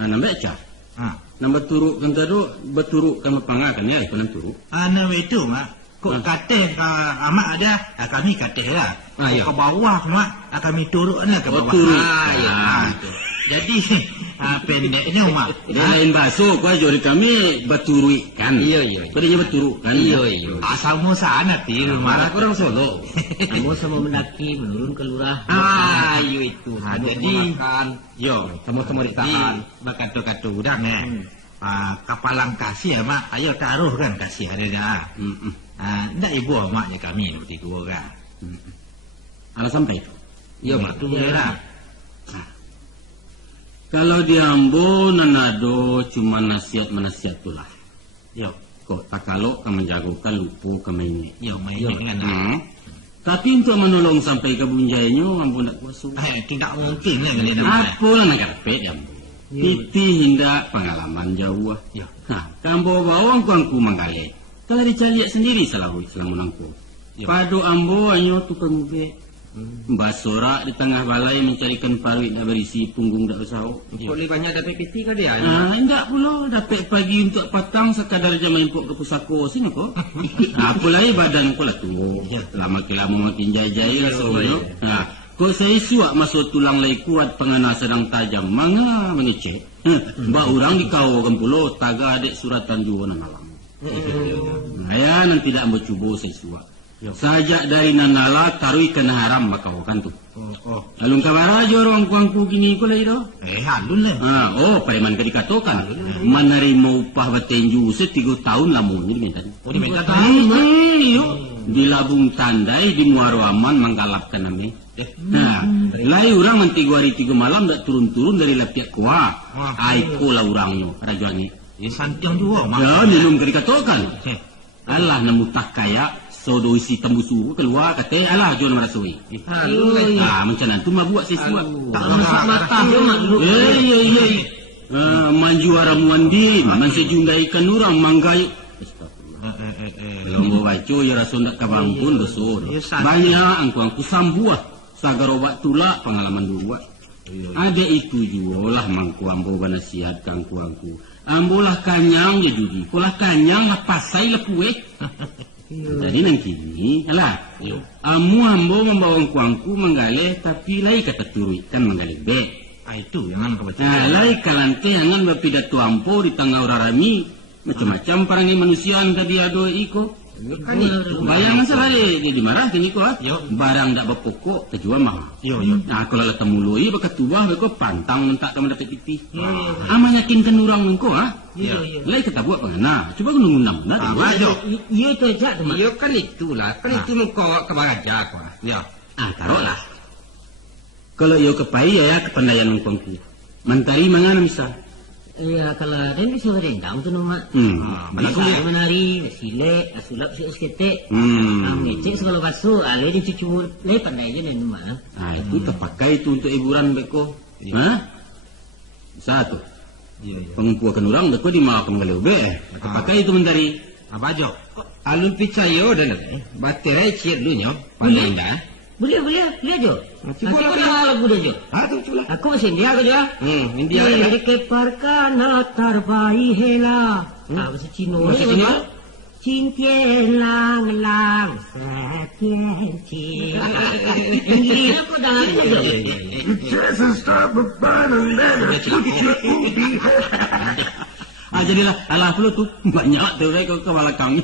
Nak baca. Nama turuk kan tadi berturuk kan pangakan ya ikut turuk. Nama itu mak. Kok kata amak ada, kami kata lah. Ke bawah mak, kami turut ni ke bawah. Jadi pendeknya mak. Lain bahasa kau jori kami berturuk kan. Iya. Padanya berturuk kan. Iya. Asal mau sana ti rumah. Orang Solo. Kamu sama mendaki menurun ke lurah. Iya itu. Jadi yo, Temu-temu ditahan. Berkata-kata udang kapalang kasih mak, ayo taruh kan kasih ada dah. Ndak ibu maknya kami bertiga kan. Alasan sampai. Iya mak. Itu lah. Kalau di Ambo nanado cuma nasihat itulah. Yo, Kok tak kalau kamu menjagokan lupa kamu ini. yo main dengan. Tapi untuk menolong sampai ke bunjainya Ambo nak kuasa. Tidak mungkin lah kali nak. Apalah nak karpet Ambo. Piti hindak pengalaman jauh. Ya. Kambo bawang kuangku mangkale. Kalau dicari sendiri selama nangku. Padu Ambo anyo tukang ube. Mbak Sorak di tengah balai mencarikan parit nak berisi punggung dak usau. Boleh banyak dapat piti ke dia? Enggak pula dapat pagi untuk patang sekadar jam impok ke pusako sini kok. Apalagi badan ko lah tu. Lama kelama makin jaya-jaya rasanya. Kok saya suak masuk tulang lai kuat pengana sedang tajam. Manga mengecek. Mbak orang di kau kan pula taga adik suratan dua malam. Saya nanti tidak mau cuba saya suak. Sajak dari nanala tarui kena haram makau kan tu. Lalu kabar aja orang kuangku gini ko lagi do. Halun lah. Preman ka dikatakan. Menerima upah betenju 3 tahun lamun ni minta. Diminta Di Labung Tandai di Muaro Aman menggalapkan kami. Lai orang nanti 3 malam dak turun-turun dari lepiak kuah. Aiko lah orangnya raja ni. Santiang dua mak. Ya minum ka dikatakan. Allah nemu tak kaya. So isi tembusuru keluar kata alah jual merasui. Macam tu mah buat sesuatu. Tak masak mata dia mak dulu. Manjuara muandi, man sejumlah ikan orang manggai. Kalau mau baca ya rasa nak kabang pun dosa. Banyak angku sambuah. Sagar obat tulak pengalaman dulu. Ada itu juga lah mangku ambo banasihat kangku. Ambo lah kanyang ya judi. Kulah kanyang lah pasai lah puek. Jadi nanti ni, alah, ambo membawa kuangku menggalih tapi lai kata turui kan menggalih be. Itu yang kebetulan. Lai kalante jangan berpidato ampo di tengah orang rami macam-macam parangi manusia tadi ado iko. Bayangan salah dia dimarah kan iko barang tak berpokok terjual mahal. Nah kalau letak mului bekat tuah beko pantang mentak teman dapat piti. Ama yakinkan orang engko Lai kata buat pengana. Coba gunung-gunung dah. Iya tu aja tu mak. Iya kan itulah. Kan itu mengkawak ke baraja kau. Taruhlah. Kalau yo kepai ya kepandaian engkongku. Mentari mangana misal. Ya kalau ada bisa rendang tu nama. Bisa menari, silek, sulap sikit. Ngecek segala basuh, ale dicuci le pandai je nama. Itu terpakai itu untuk hiburan beko. Satu. Pengumpulan orang beko di makan galau be. Terpakai itu mentari. Apa jo? Alun picayo dan baterai cier dulunya. Pandai dah. Boleh jo. Cuba lagu dah jo. Cuba. Aku masih India ke jo? India. Ke parkana tarbai hela. Bahasa Cina. Cintian lang setien ci. Ini aku dah aku jo. Jadilah alah perlu tu banyak tu ke belakang.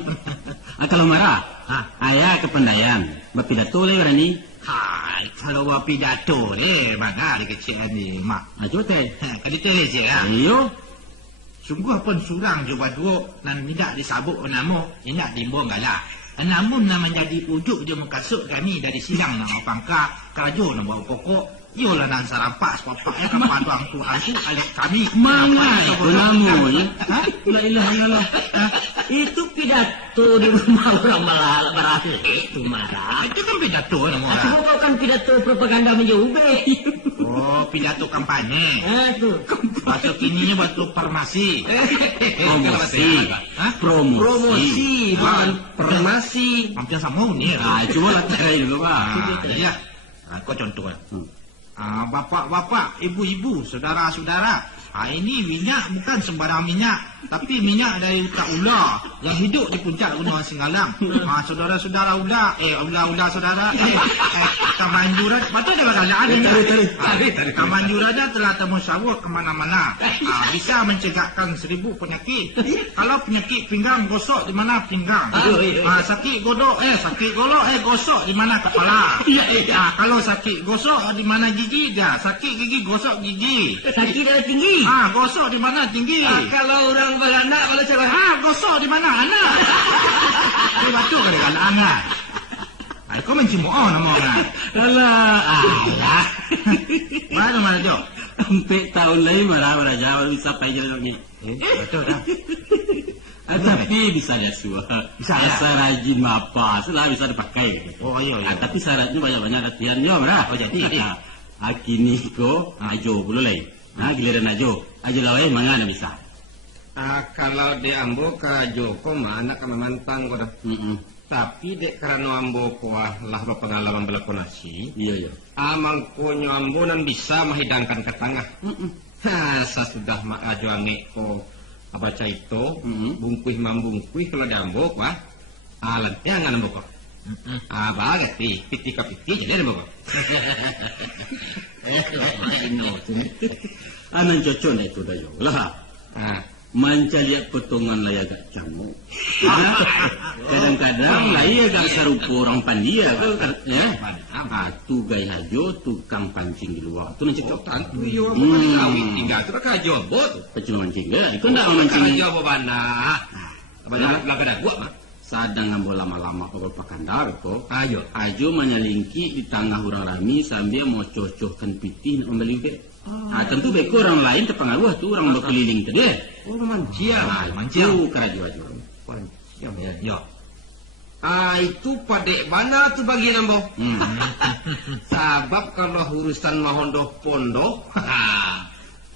Kalau marah, ayah kepandaian. Berpidato le orang ni. Kalau buat pidato mana di kecil ni mak. Coba teh. Kali teh je Iyo. Sungguh pun surang cuba dua dan tidak disabuk nama, tidak dibuang galah. Namun nak menjadi ujuk dia mengkasut kami dari siang nama pangka kerajo nama bawa pokok. Yolah nan sarampas bapak ya kapan tuang tuan tu alik kami. Mangai namun. La ilaha illallah. Itu pidato di rumah orang berarti itu marah. Itu kan pidato nama orang. Aku kan pidato propaganda menjube. Oh, pidato kampanye. Itu. Masuk ininya batu farmasi. Promosi, bukan farmasi. Hampir sama ni. Cuma lah cara ini Pak. Ya. Kau contoh. Bapak-bapak, ibu-ibu, saudara-saudara. Ini minyak bukan sembarang minyak, tapi minyak dari utak ular yang hidup di puncak Gunung Singgalang. Saudara-saudara ular, ular saudara. Kemanjuran, betul dia bakal ada. Kemanjurannya telah temusyawarah ke mana-mana. Bisa mencegahkan 1000 penyakit. Kalau penyakit pinggang, gosok di mana pinggang. Sakit golok, gosok di mana kepala. Kalau sakit gosok di mana gigi dah. Sakit gigi, gosok gigi. Sakit darah tinggi. Gosok di mana tinggi. Kalau orang beranak, kalau cewek, gosok di mana anak. Ini betul kan dengan anak. Kau mencemooh nama orang. Alah. Mana Jok? Sampai tahun lain malah jawab sampai je ni. Betul dah. Tapi bisa lihat suara. Asal rajin apa, selalu bisa dipakai. Oh iya. Tapi syaratnya banyak-banyak latihannya, berah. Oh jadi. Kini ko ajo belum lain. Giliran ajo lawai mana bisa. Kalau di ambo ke Joko mana kan memantang kau dah. Tapi dek kerana ambo kuah lah berpengalaman berlakonasi. Iya. Amang konyo ambo nan bisa menghidangkan ke tengah. Sudah mak ajo angik ko baca itu bungkuih mambungkuih kalau di ambo kuah. Lantiangan ambo ko. Baget piti kapiti jadi ambo ko. Anan cocok na itu dayo lah. Manca lihat potongan lay agak camuk. Kadang-kadang lay agak serupa orang pandia ya. Tu gay hajo tukang pancing di luar. Tu nanti cocok. Tantu yo kawin tinggal tu ka hajo bot. Pecul mancing ya. Itu ndak mancing. Hajo apa bana? Banyak belakang gua mah. Sadang ngambo lama-lama pokok pakandar ko. Ajo menyelingki di tengah orang rami sambil mau cocokkan pitih nak membeli ke. Tentu beko orang lain terpengaruh tu orang berkeliling tadi. Oh mancia. Tu kerajo ajo. Ya. Itu padek mana tu bagian ambo. Sabab kalau urusan mahondoh pondok,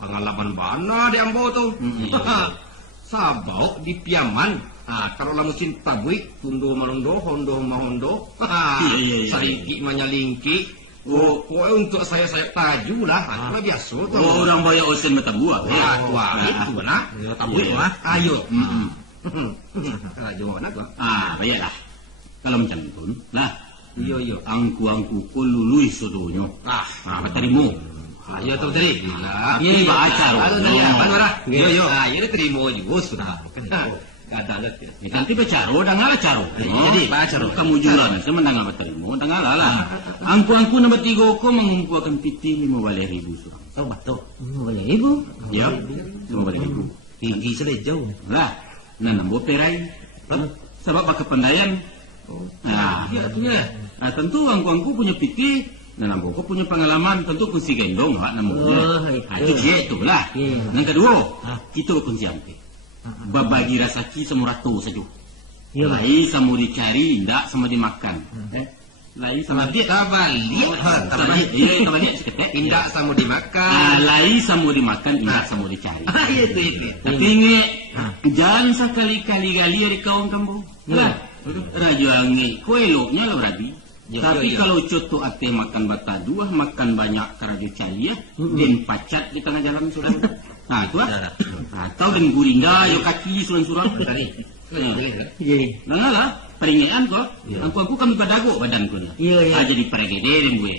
pengalaman mana di ambo tu. Sabau di piaman. Kalau lah musim tabuik, tundo marondo, hondo mahondo. Saiki menyalingki. Untuk saya taju lah. Itu biasa tu. Orang bayar osen mata buah. Itu benar. Tabuik mah. Ayo. Jawab nak. Bayarlah. Kalau macam tu, lah. Iya. Angku ko lului sodonyo. Terima. Ayo tu tadi. Ini baca. Yo. Ini terima juga sudah. Ada lah. Nanti becaro, dengar caro. Jadi bacaro. Kamu jualan, saya mendengar berterima, dengar lah. Angku nombor 3 ko mengumpulkan piti 15,000 surang. Tahu betul. 15,000. Ya, 15,000. Tinggi selejau. Lah, nombor perai. Sebab pakai pendayaan. Tentu angku punya piti. Nombor ko punya pengalaman, tentu kunci gendong hak nomornya. Itu dia tu lah. Yang kedua, kita kunci ampe. Babagi rasaki semua ratu saja. Lai sama dicari, tidak sama dimakan. Lai sama dia tabalik. Tabalik seketek. Tidak sama dimakan. Lai sama dimakan, tidak sama dicari. Itu. Tapi ini jangan sekali-kali di kaum kamu. Raja angin, kau eloknya lah berarti. Tapi kalau contoh ate makan bata dua, makan banyak kerajo cari dan pacat di tengah jalan sudah. Itu lah. Atau dengan gurinda, yo kaki suran-suran. Lah, peringan kok. Aku kami padago badan ko. Jadi pergede dan gue.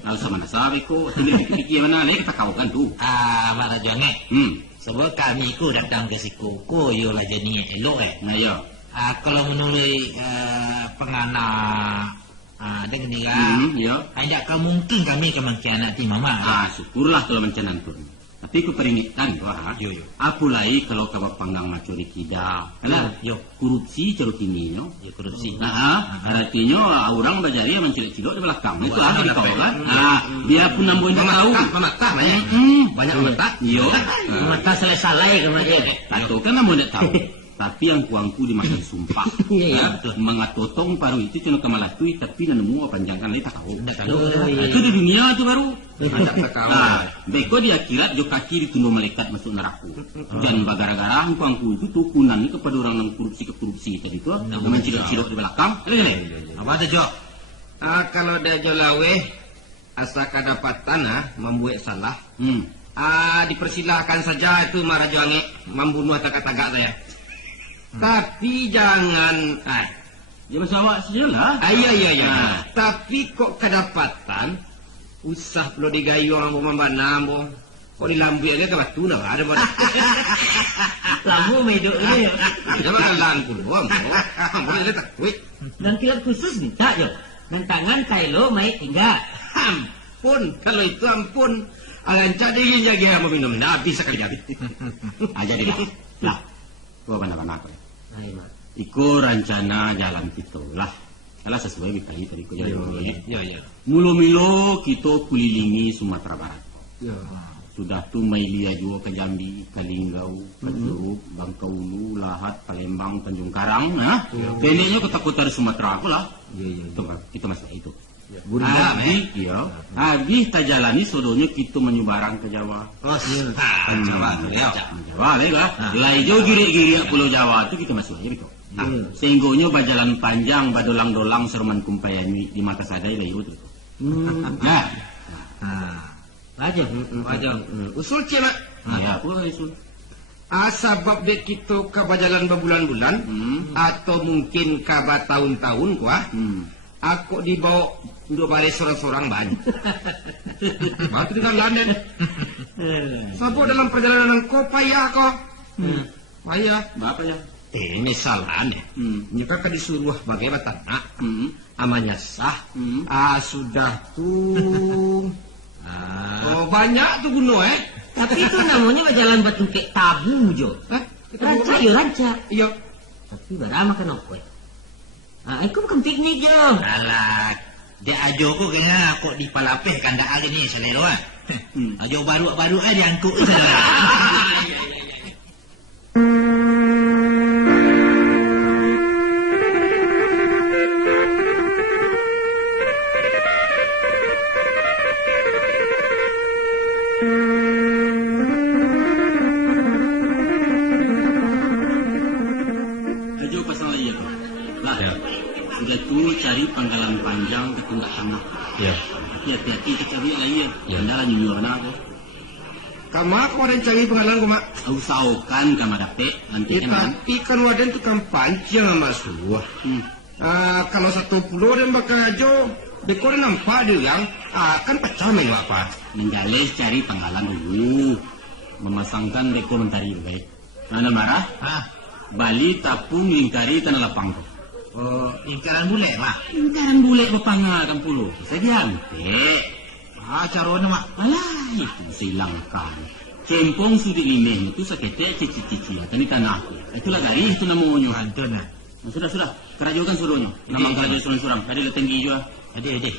Lalu sama nasabi ko, tinggal pikir mana lagi kita kau kan tu. Mana jangan. Sebab kami ku datang ke siku, ko yo lah jadi elok Nah yo. Kalau menurut pengana dengan dia, tidak mungkin kami kemungkinan nanti mama. Syukurlah kalau mencenan tu. Tapi ku peringatkan tu apulai kalau kau panggang maco di kida. Kalau korupsi ceruk ini korupsi. Artinya orang bajari mencilok-cilok di belakang. Itu ada di kau kan. Dia pun nambuhin tahu. Pematah banyak pematah. Yo. Mata salah-salah kemarin. Tahu kan namun tidak tahu. Tapi yang kuangku dimakan sumpah. Mengatotong paru itu cuma kemalatui tapi nemu panjangkan lagi tak tahu. Itu di dunia itu baru. Beko di akhirat jo kaki ditunduk malaikat masuk neraka. Dan bagara-gara kuangku itu tukunan kepada orang yang korupsi tadi itu mencilok-cilok di belakang. Apa ada Jo? Kalau ada Jo lawe asal dapat tanah membuat salah. Dipersilahkan saja itu Marajoange membunuh tagak-tagak saya. Tapi jangan Ya masalah sajalah. Iya. Tapi kok kedapatan usah perlu digayu orang pemambana boh. Kok dilambu aja ke batu nah ada pada. Lambu medok ya. Jangan langku doang. Boleh letak. Wih. Dan kilat khusus minta yo. Dan tangan kailo mai tinggal. Ampun, kalau itu ampun. Alan jadi jaga mau minum nabi sekali jadi. Aja dia. Lah. Gua mana-mana aku. Iko rancana jalan kita lah. Salah sesuai kali tadi ko jalan. Ya. Mulu-mulu kita kulilingi Sumatera Barat. Ya. Sudah tu Mailia juga ke Jambi, ke Linggau, ke Jeruk, Bangkaulu, Lahat, Palembang, Tanjung Karang, nah. Pendeknya kota-kota di Sumatera aku lah. Itu kita masalah itu. Habis kita jalani sodonya kita menyubarang ke Jawa. Jawa lah. Laijo giri-giri Pulau Jawa itu kita masuk aja gitu. Sehinggonya bajalan panjang, badolang-dolang seruman kumpayani di mata sadai lah itu. Aja. Usul cina. Ya, apa usul? Sebab dek kita ke bajalan berbulan-bulan atau mungkin ke tahun-tahun kuah. Aku dibawa untuk balik seorang-seorang banyak. Waktu dengan London. Sebab dalam perjalanan kau payah kau. Payah. Apa ya? Ini salah nih. Jika kau disuruh bagaimana tanah. Amanya sah. Sudah tuh. Banyak tuh gunung Tapi itu namanya jalan batu kek tabu jo. Ranca. Iya. Tapi berama kan apa? Aku bukan piknik jo. Alah, dia ajo ko kena kok dipalapeh kandak aja nih selero ah. Ajo baru diangkut saja. Cari panggalan panjang ke tunggak tanah. Hati-hati kita cari air. Andalan nyuruh aku. Kamu aku ada cari pengalaman ku mak. Usahakan kamu dapat nanti tapi kan waden tu kan panjang mak suah. Kalau satu pulau dan bakal ajo, dekor nampak dia yang kan pecah main apa? Menggales cari pengalaman dulu. Memasangkan dekor mentari baik. Mana marah? Bali tapung lingkari tanah lapang. Lingkaran bule lah. Lingkaran bule bapanga kan pulau. Saya diantek. Caranya mak. Alah, itu silangkan. Cempong sudah ini itu seketek cici-cici. Tadi tanahku. Itulah garis itu namanya. Antona. Sudah. Kerajukan suruhnya. Nama kerajukan suram. Tadi datang juga. Ade.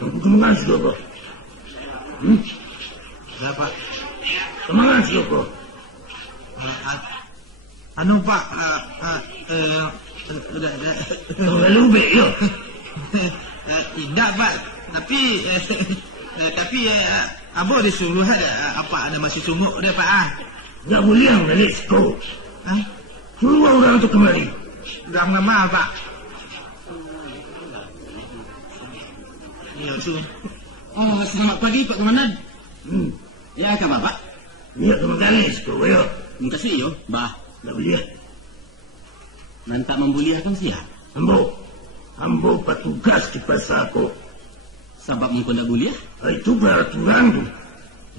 Semangat siapa? Berapa? Semangat siapa? Anu Pak, Lube yo. Tidak Pak, tapi Abo disuruh ada masih sungguh dia Pak. Nggak boleh yang Melisco. Suruh orang untuk kembali. Udah lama Pak. Iya tuh. Selamat pagi Pak Komandan. Ya kabar Pak? Iya kembali Melisco yo. Terima kasih yo, Bah. Nggak boleh. Nanti membuliahkan siapa? Ambo petugas di pasako. Sebab engkau tidak buliah? Itu peraturan tu.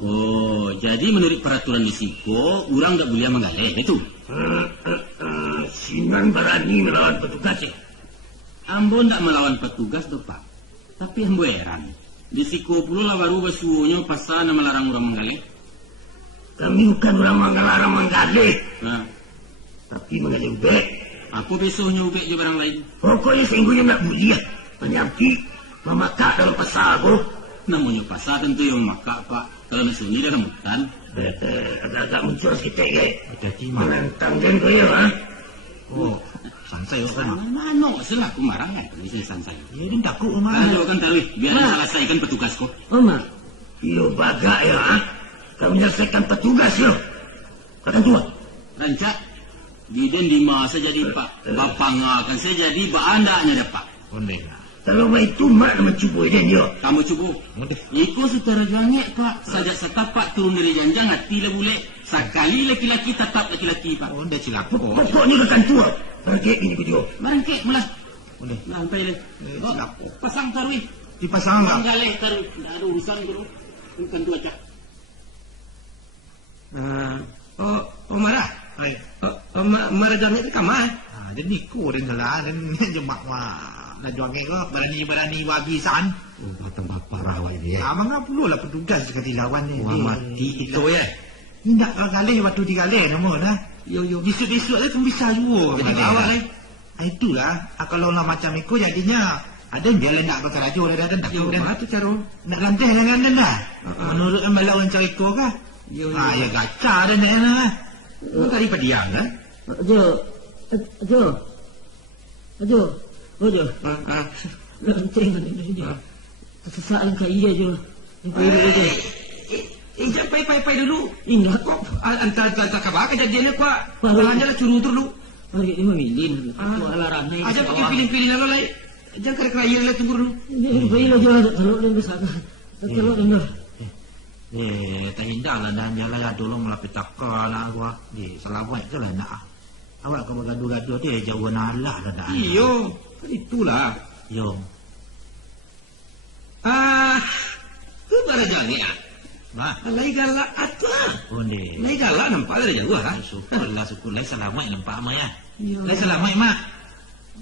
Oh, jadi menurut peraturan di Siko, orang tidak boleh menggaleh, itu? Sinan berani melawan petugas. Ambo tidak melawan petugas tuh Pak. Tapi ambo heran. Di Siko pula lah baru basuhnya pasal nama larang orang menggaleh. Kami bukan orang mengalarang menggaleh. Nah, Tapi mengalih ubek. apa besoknya ubek je barang lain? Pokoknya sehinggunya nak mulia. Penyampi memakak dalam pasar aku. Namanya pasar tentu yang makak pak. Kalau nak sunyi dalam hutan. Agak-agak muncul sikit ke. Hati-hati mak. Menantang kan kau ya, ha? Oh, sansai orang. Mana salah aku marah kan? Ini saya sansai. Ya, dia takut mak. Kalau kan tahu, biar saya selesaikan petugas kau. Oma, Yo bagak ya, ha? Kau menyelesaikan petugas yo. Kata tua. Rancak, Biden di masa jadi pak. Bapak ngakan saya jadi andaknya dapat. Ondeh lah. Kalau mai tu mak nak mencuba dia yo. Kamu cuba. Ondeh. Ikut setara jangek pak. Sajak setapak turun dari janjang hati lah boleh. Sekali laki-laki tetap laki-laki pak. Ondeh cilapuk. Pokoknya kau kan tua. Pergi ini video. Marangkek malah. Ondeh. Sampai deh. Cilapuk. Pasang tarui. Dipasang tak? Galeh tarui. Tidak ada urusan dulu. Bukan dua cak. Oh marah. Hai. Marah jangan ke kamar. Dia niko dia lah. Dia jemak mah. Dah juang ke berani-berani wabisan. Oh, batang bapak rawat ini ya. Abang tak perlulah petugas sekali lawan ni. Wah mati itu ya. Ni nak galih waktu digalih nama dah. Yo. Besok-besok dia kan bisa juga. Jadi awak ni. Itulah. Kalau lah macam ikut jadinya. Ada yang jalan nak pakai raja dah dan tak Yo, dah. mana tu cara? Nak lantai jangan dah. Menurut Amala orang cari kau kah? Yo. Ya gacha dah nak lah. Kau tadi padiang kan? Ajo. Ah. Sesaan ka iya je. Yang kaya dia. Jangan pai dulu. Ingat Kok antar kabar kejadiannya kok. Baru. Bahannya lah curu dulu. hari ini memilin. Alarm ni. Aja pakai pilih-pilih lalu lah. Jangan kerja lah tunggu dulu. Ini bayi lah je kalau dia besar. Kalau dia tak hindah lah dan jalan lah dulu melapis takar lah gua. Selawat tu lah nak. Awak kau bergaduh-gaduh dia jauh nalah dah dah. Iyo, itulah. Yo. Tu pada jalan ya. Bah. Lai galak atlah. Onde. Lai galak nampak ada jauh lah. Syukurlah selamat nampak mak ya. Iyo. Lai selamat mak.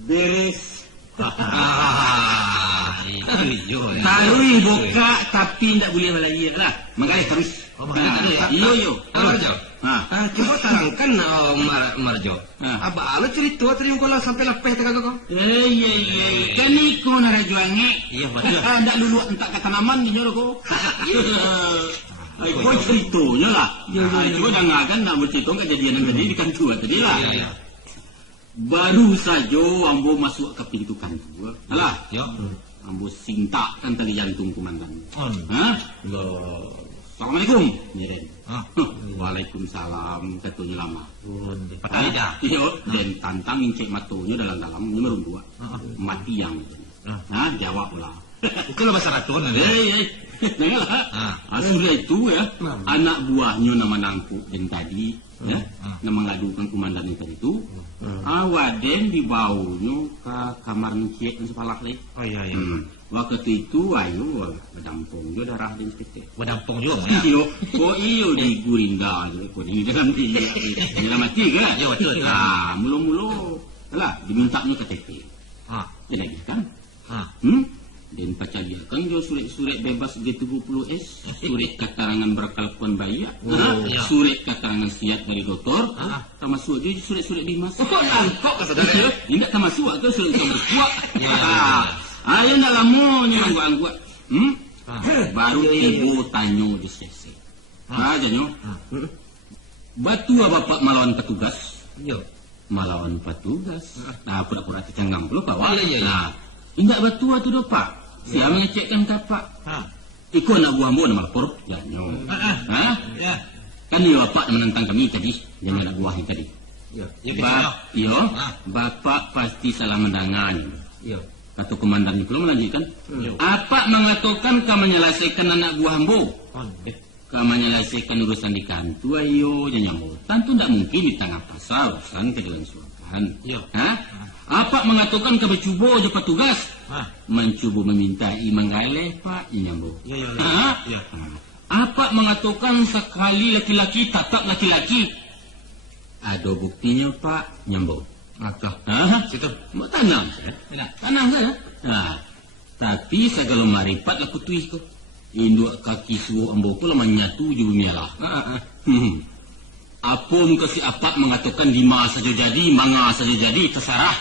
Beres. Iyo. Tarui buka tapi tidak boleh lagi lah. Makanya terus. Oh, makanya tak. Iyo. Marjo. Coba tanyakan Marjo. Ah. Abah cerita tadi kau lah sampai lepeh tengah kau. Iya. Kan iko narajuange. Iya, betul. Ndak lulu entak ke tanaman ni nyoro ko. Ai kau ceritanya lah. Coba jangan kan nak bercerita kejadian yang tadi di kantor tadi lah. Iya. Baru saja ambo masuk ke pintu kantor. Alah, Yo. ambo sintak kan tali jantung komandan. On. Hah? Assalamualaikum. Nyiren. Ah. Waalaikumsalam. Katanya lama. Onde. Pakai dah. Iyo, dan tantang incek matonya dalam-dalam merundua. Mati yang itu. Jawab pula. Itu lah bahasa ratun. Dengarlah. Sudah itu ya, anak buahnya nama Nangku yang tadi, ya, nama ngadukan komandan yang tadi itu. Awaden dibawanya ke kamar mencet dan sepalak leh. Oh iya. Waktu itu ayo berdampung juga darah dan seketik. Berdampung juga ya. Iyo di Gurinda, di dalam dalam mati ke? Ya betul. Mulu-mulu, lah dimintanya KTP. Jadi kan? Dan pacagiakan jo surat-surat bebas G70S, surat keterangan berkelakuan bayi, surat keterangan siap dari doktor, termasuk juga surat-surat dimas. Kok saudara? Tidak termasuk ke surat berkuat. Ayo nak lama ni angguat-angguat. Baru ibu tanya di sesi. Janyo. Batu bapak melawan petugas. Yo. Melawan petugas. Pura-pura tercengang dulu Pak. Iya. Indak batu tu dah Pak. Saya mengecekkan kapak. Ikut nak buah nama lapor. Janyo. Ya. Kan dia bapak menentang kami tadi. Jangan nak buah ni tadi. Yo. Bapak pasti salah mendengar. Yo. Kata komandan itu melanjutkan. Apa mengatakan kau menyelesaikan anak buah Ambo? Kau menyelesaikan urusan di kantor, ayo nyamuk. Tentu tidak mungkin di tengah pasar urusan kejalan suakan. Apa mengatakan kau bercuba je petugas? Mencuba memintai menggaleh Pak nyamuk. Apa mengatakan sekali laki-laki tetap laki-laki? Ada buktinya Pak nyamuk. Maka. Situ. Mau tanam saya. Tanam saya. Tapi segala maripat lah kutuis ko. Induk kaki suruh ambo pula menyatu je bumialah. Apa muka si apat mengatakan lima saja jadi, manga saja jadi, terserah.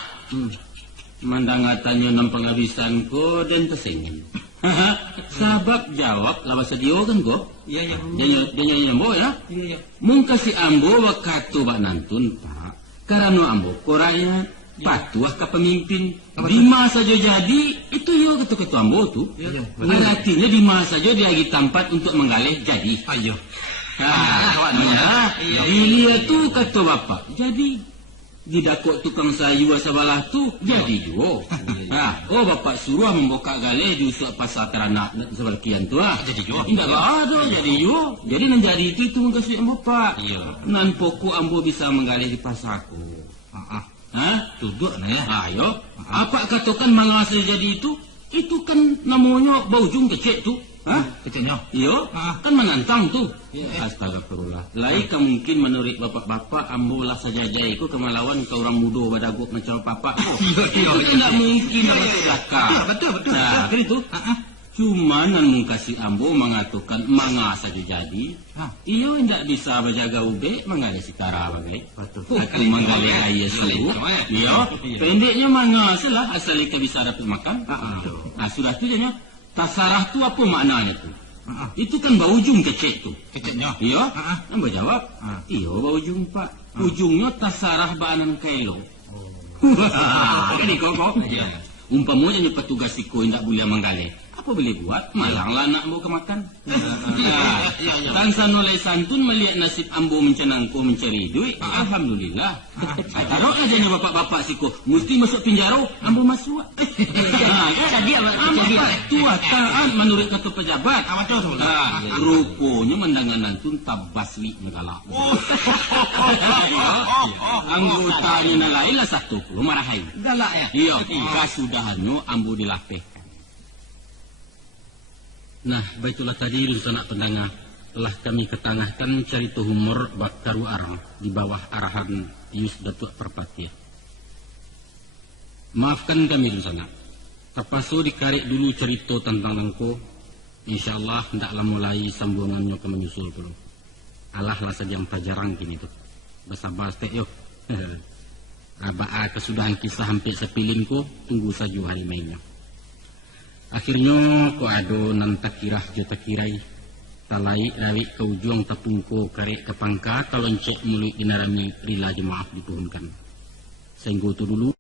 Mandangatannya nampang habisan ko dan tersingin. Sabab jawab lah bahasa dia kan ko? Ya. Dia nyanyi ambo ya? Ya. Mungka si ambo wakatu bak nantun pak. Karena ambo ko rakyat patuah ke pemimpin. Lima saja jadi, itu yo ketua ambo tu. Artinya lima saja dia lagi tempat untuk menggalih jadi. Ayo. Dia tu kata bapak. Jadi didakut tukang sayur sebelah tu jadi juga. Oh bapak suruh membuka galih di usuk pasar teranak sebelah kian tu lah. Jadi juga. Tidak ada jadi juga. Jadi nan jadi itu kasih bapak. Nan pokok ambo bisa menggalih di pasarku. Tuduk lah ya. Ayo. Apa katakan mangasa jadi itu? Itu kan namanya baujung kecil tu. Kecilnya. Iyo, kan menantang tu. Astagfirullah. Laika mungkin menurut bapak-bapak ambolah saja jaiku kemalawan ke orang muda badaguk macam bapak. Itu tidak mungkin Betul. Nah, itu. Cuma nan mungkasi ambo mengatakan manga saja jadi. Iyo tidak bisa berjaga ube mengalih sikara bagai. Aku menggalih ayah suruh. Iyo, pendeknya manga salah asal ika bisa dapat makan. Sudah tu jadinya. Tasarah tu apa maknanya tu? Itu kan baujung kecil tu. Kecilnya. Iya. Ambo jawab. Iya baujung pak. Ujungnya tasarah banan kailo. Jadi kok. Umpamanya petugas iko tidak boleh menggalih. Apa boleh buat? Malanglah nak mau kemakan. Tangsa nolai santun melihat nasib ambo mencenangku mencari duit. Alhamdulillah. Taruh aja nih bapak-bapak siko. Mesti masuk penjara. Ambo masuk. Jadi ambo tua taat menurut kata pejabat. Rupanya mendangan nantun tabaswi negala. Anggotanya nalain lah 10 marahai. Galak ya? Iya. Kasudahannya ambo dilapeh. Nah, baitulah tadi sanak pendengar telah kami ketangahkan cerita humor Karu Arang di bawah arahan Yus Datuk Perpatia. Maafkan kami sanak. Terpasu dikarik dulu cerita tentang lengko. InsyaAllah hendaklah mulai sambungannya ke menyusul dulu. Alah lah sediang tajarang kini tu. Bersabar stek yuk. Abaa kesudahan kisah hampir sepilingku, tunggu saja hari mainnya. Akhirnya ko ado nan takirah je takirai talai rawi ke ujung tepungko karek ke pangka taloncek mulut dinarami rila jemaah dipuhunkan. Sehingga itu dulu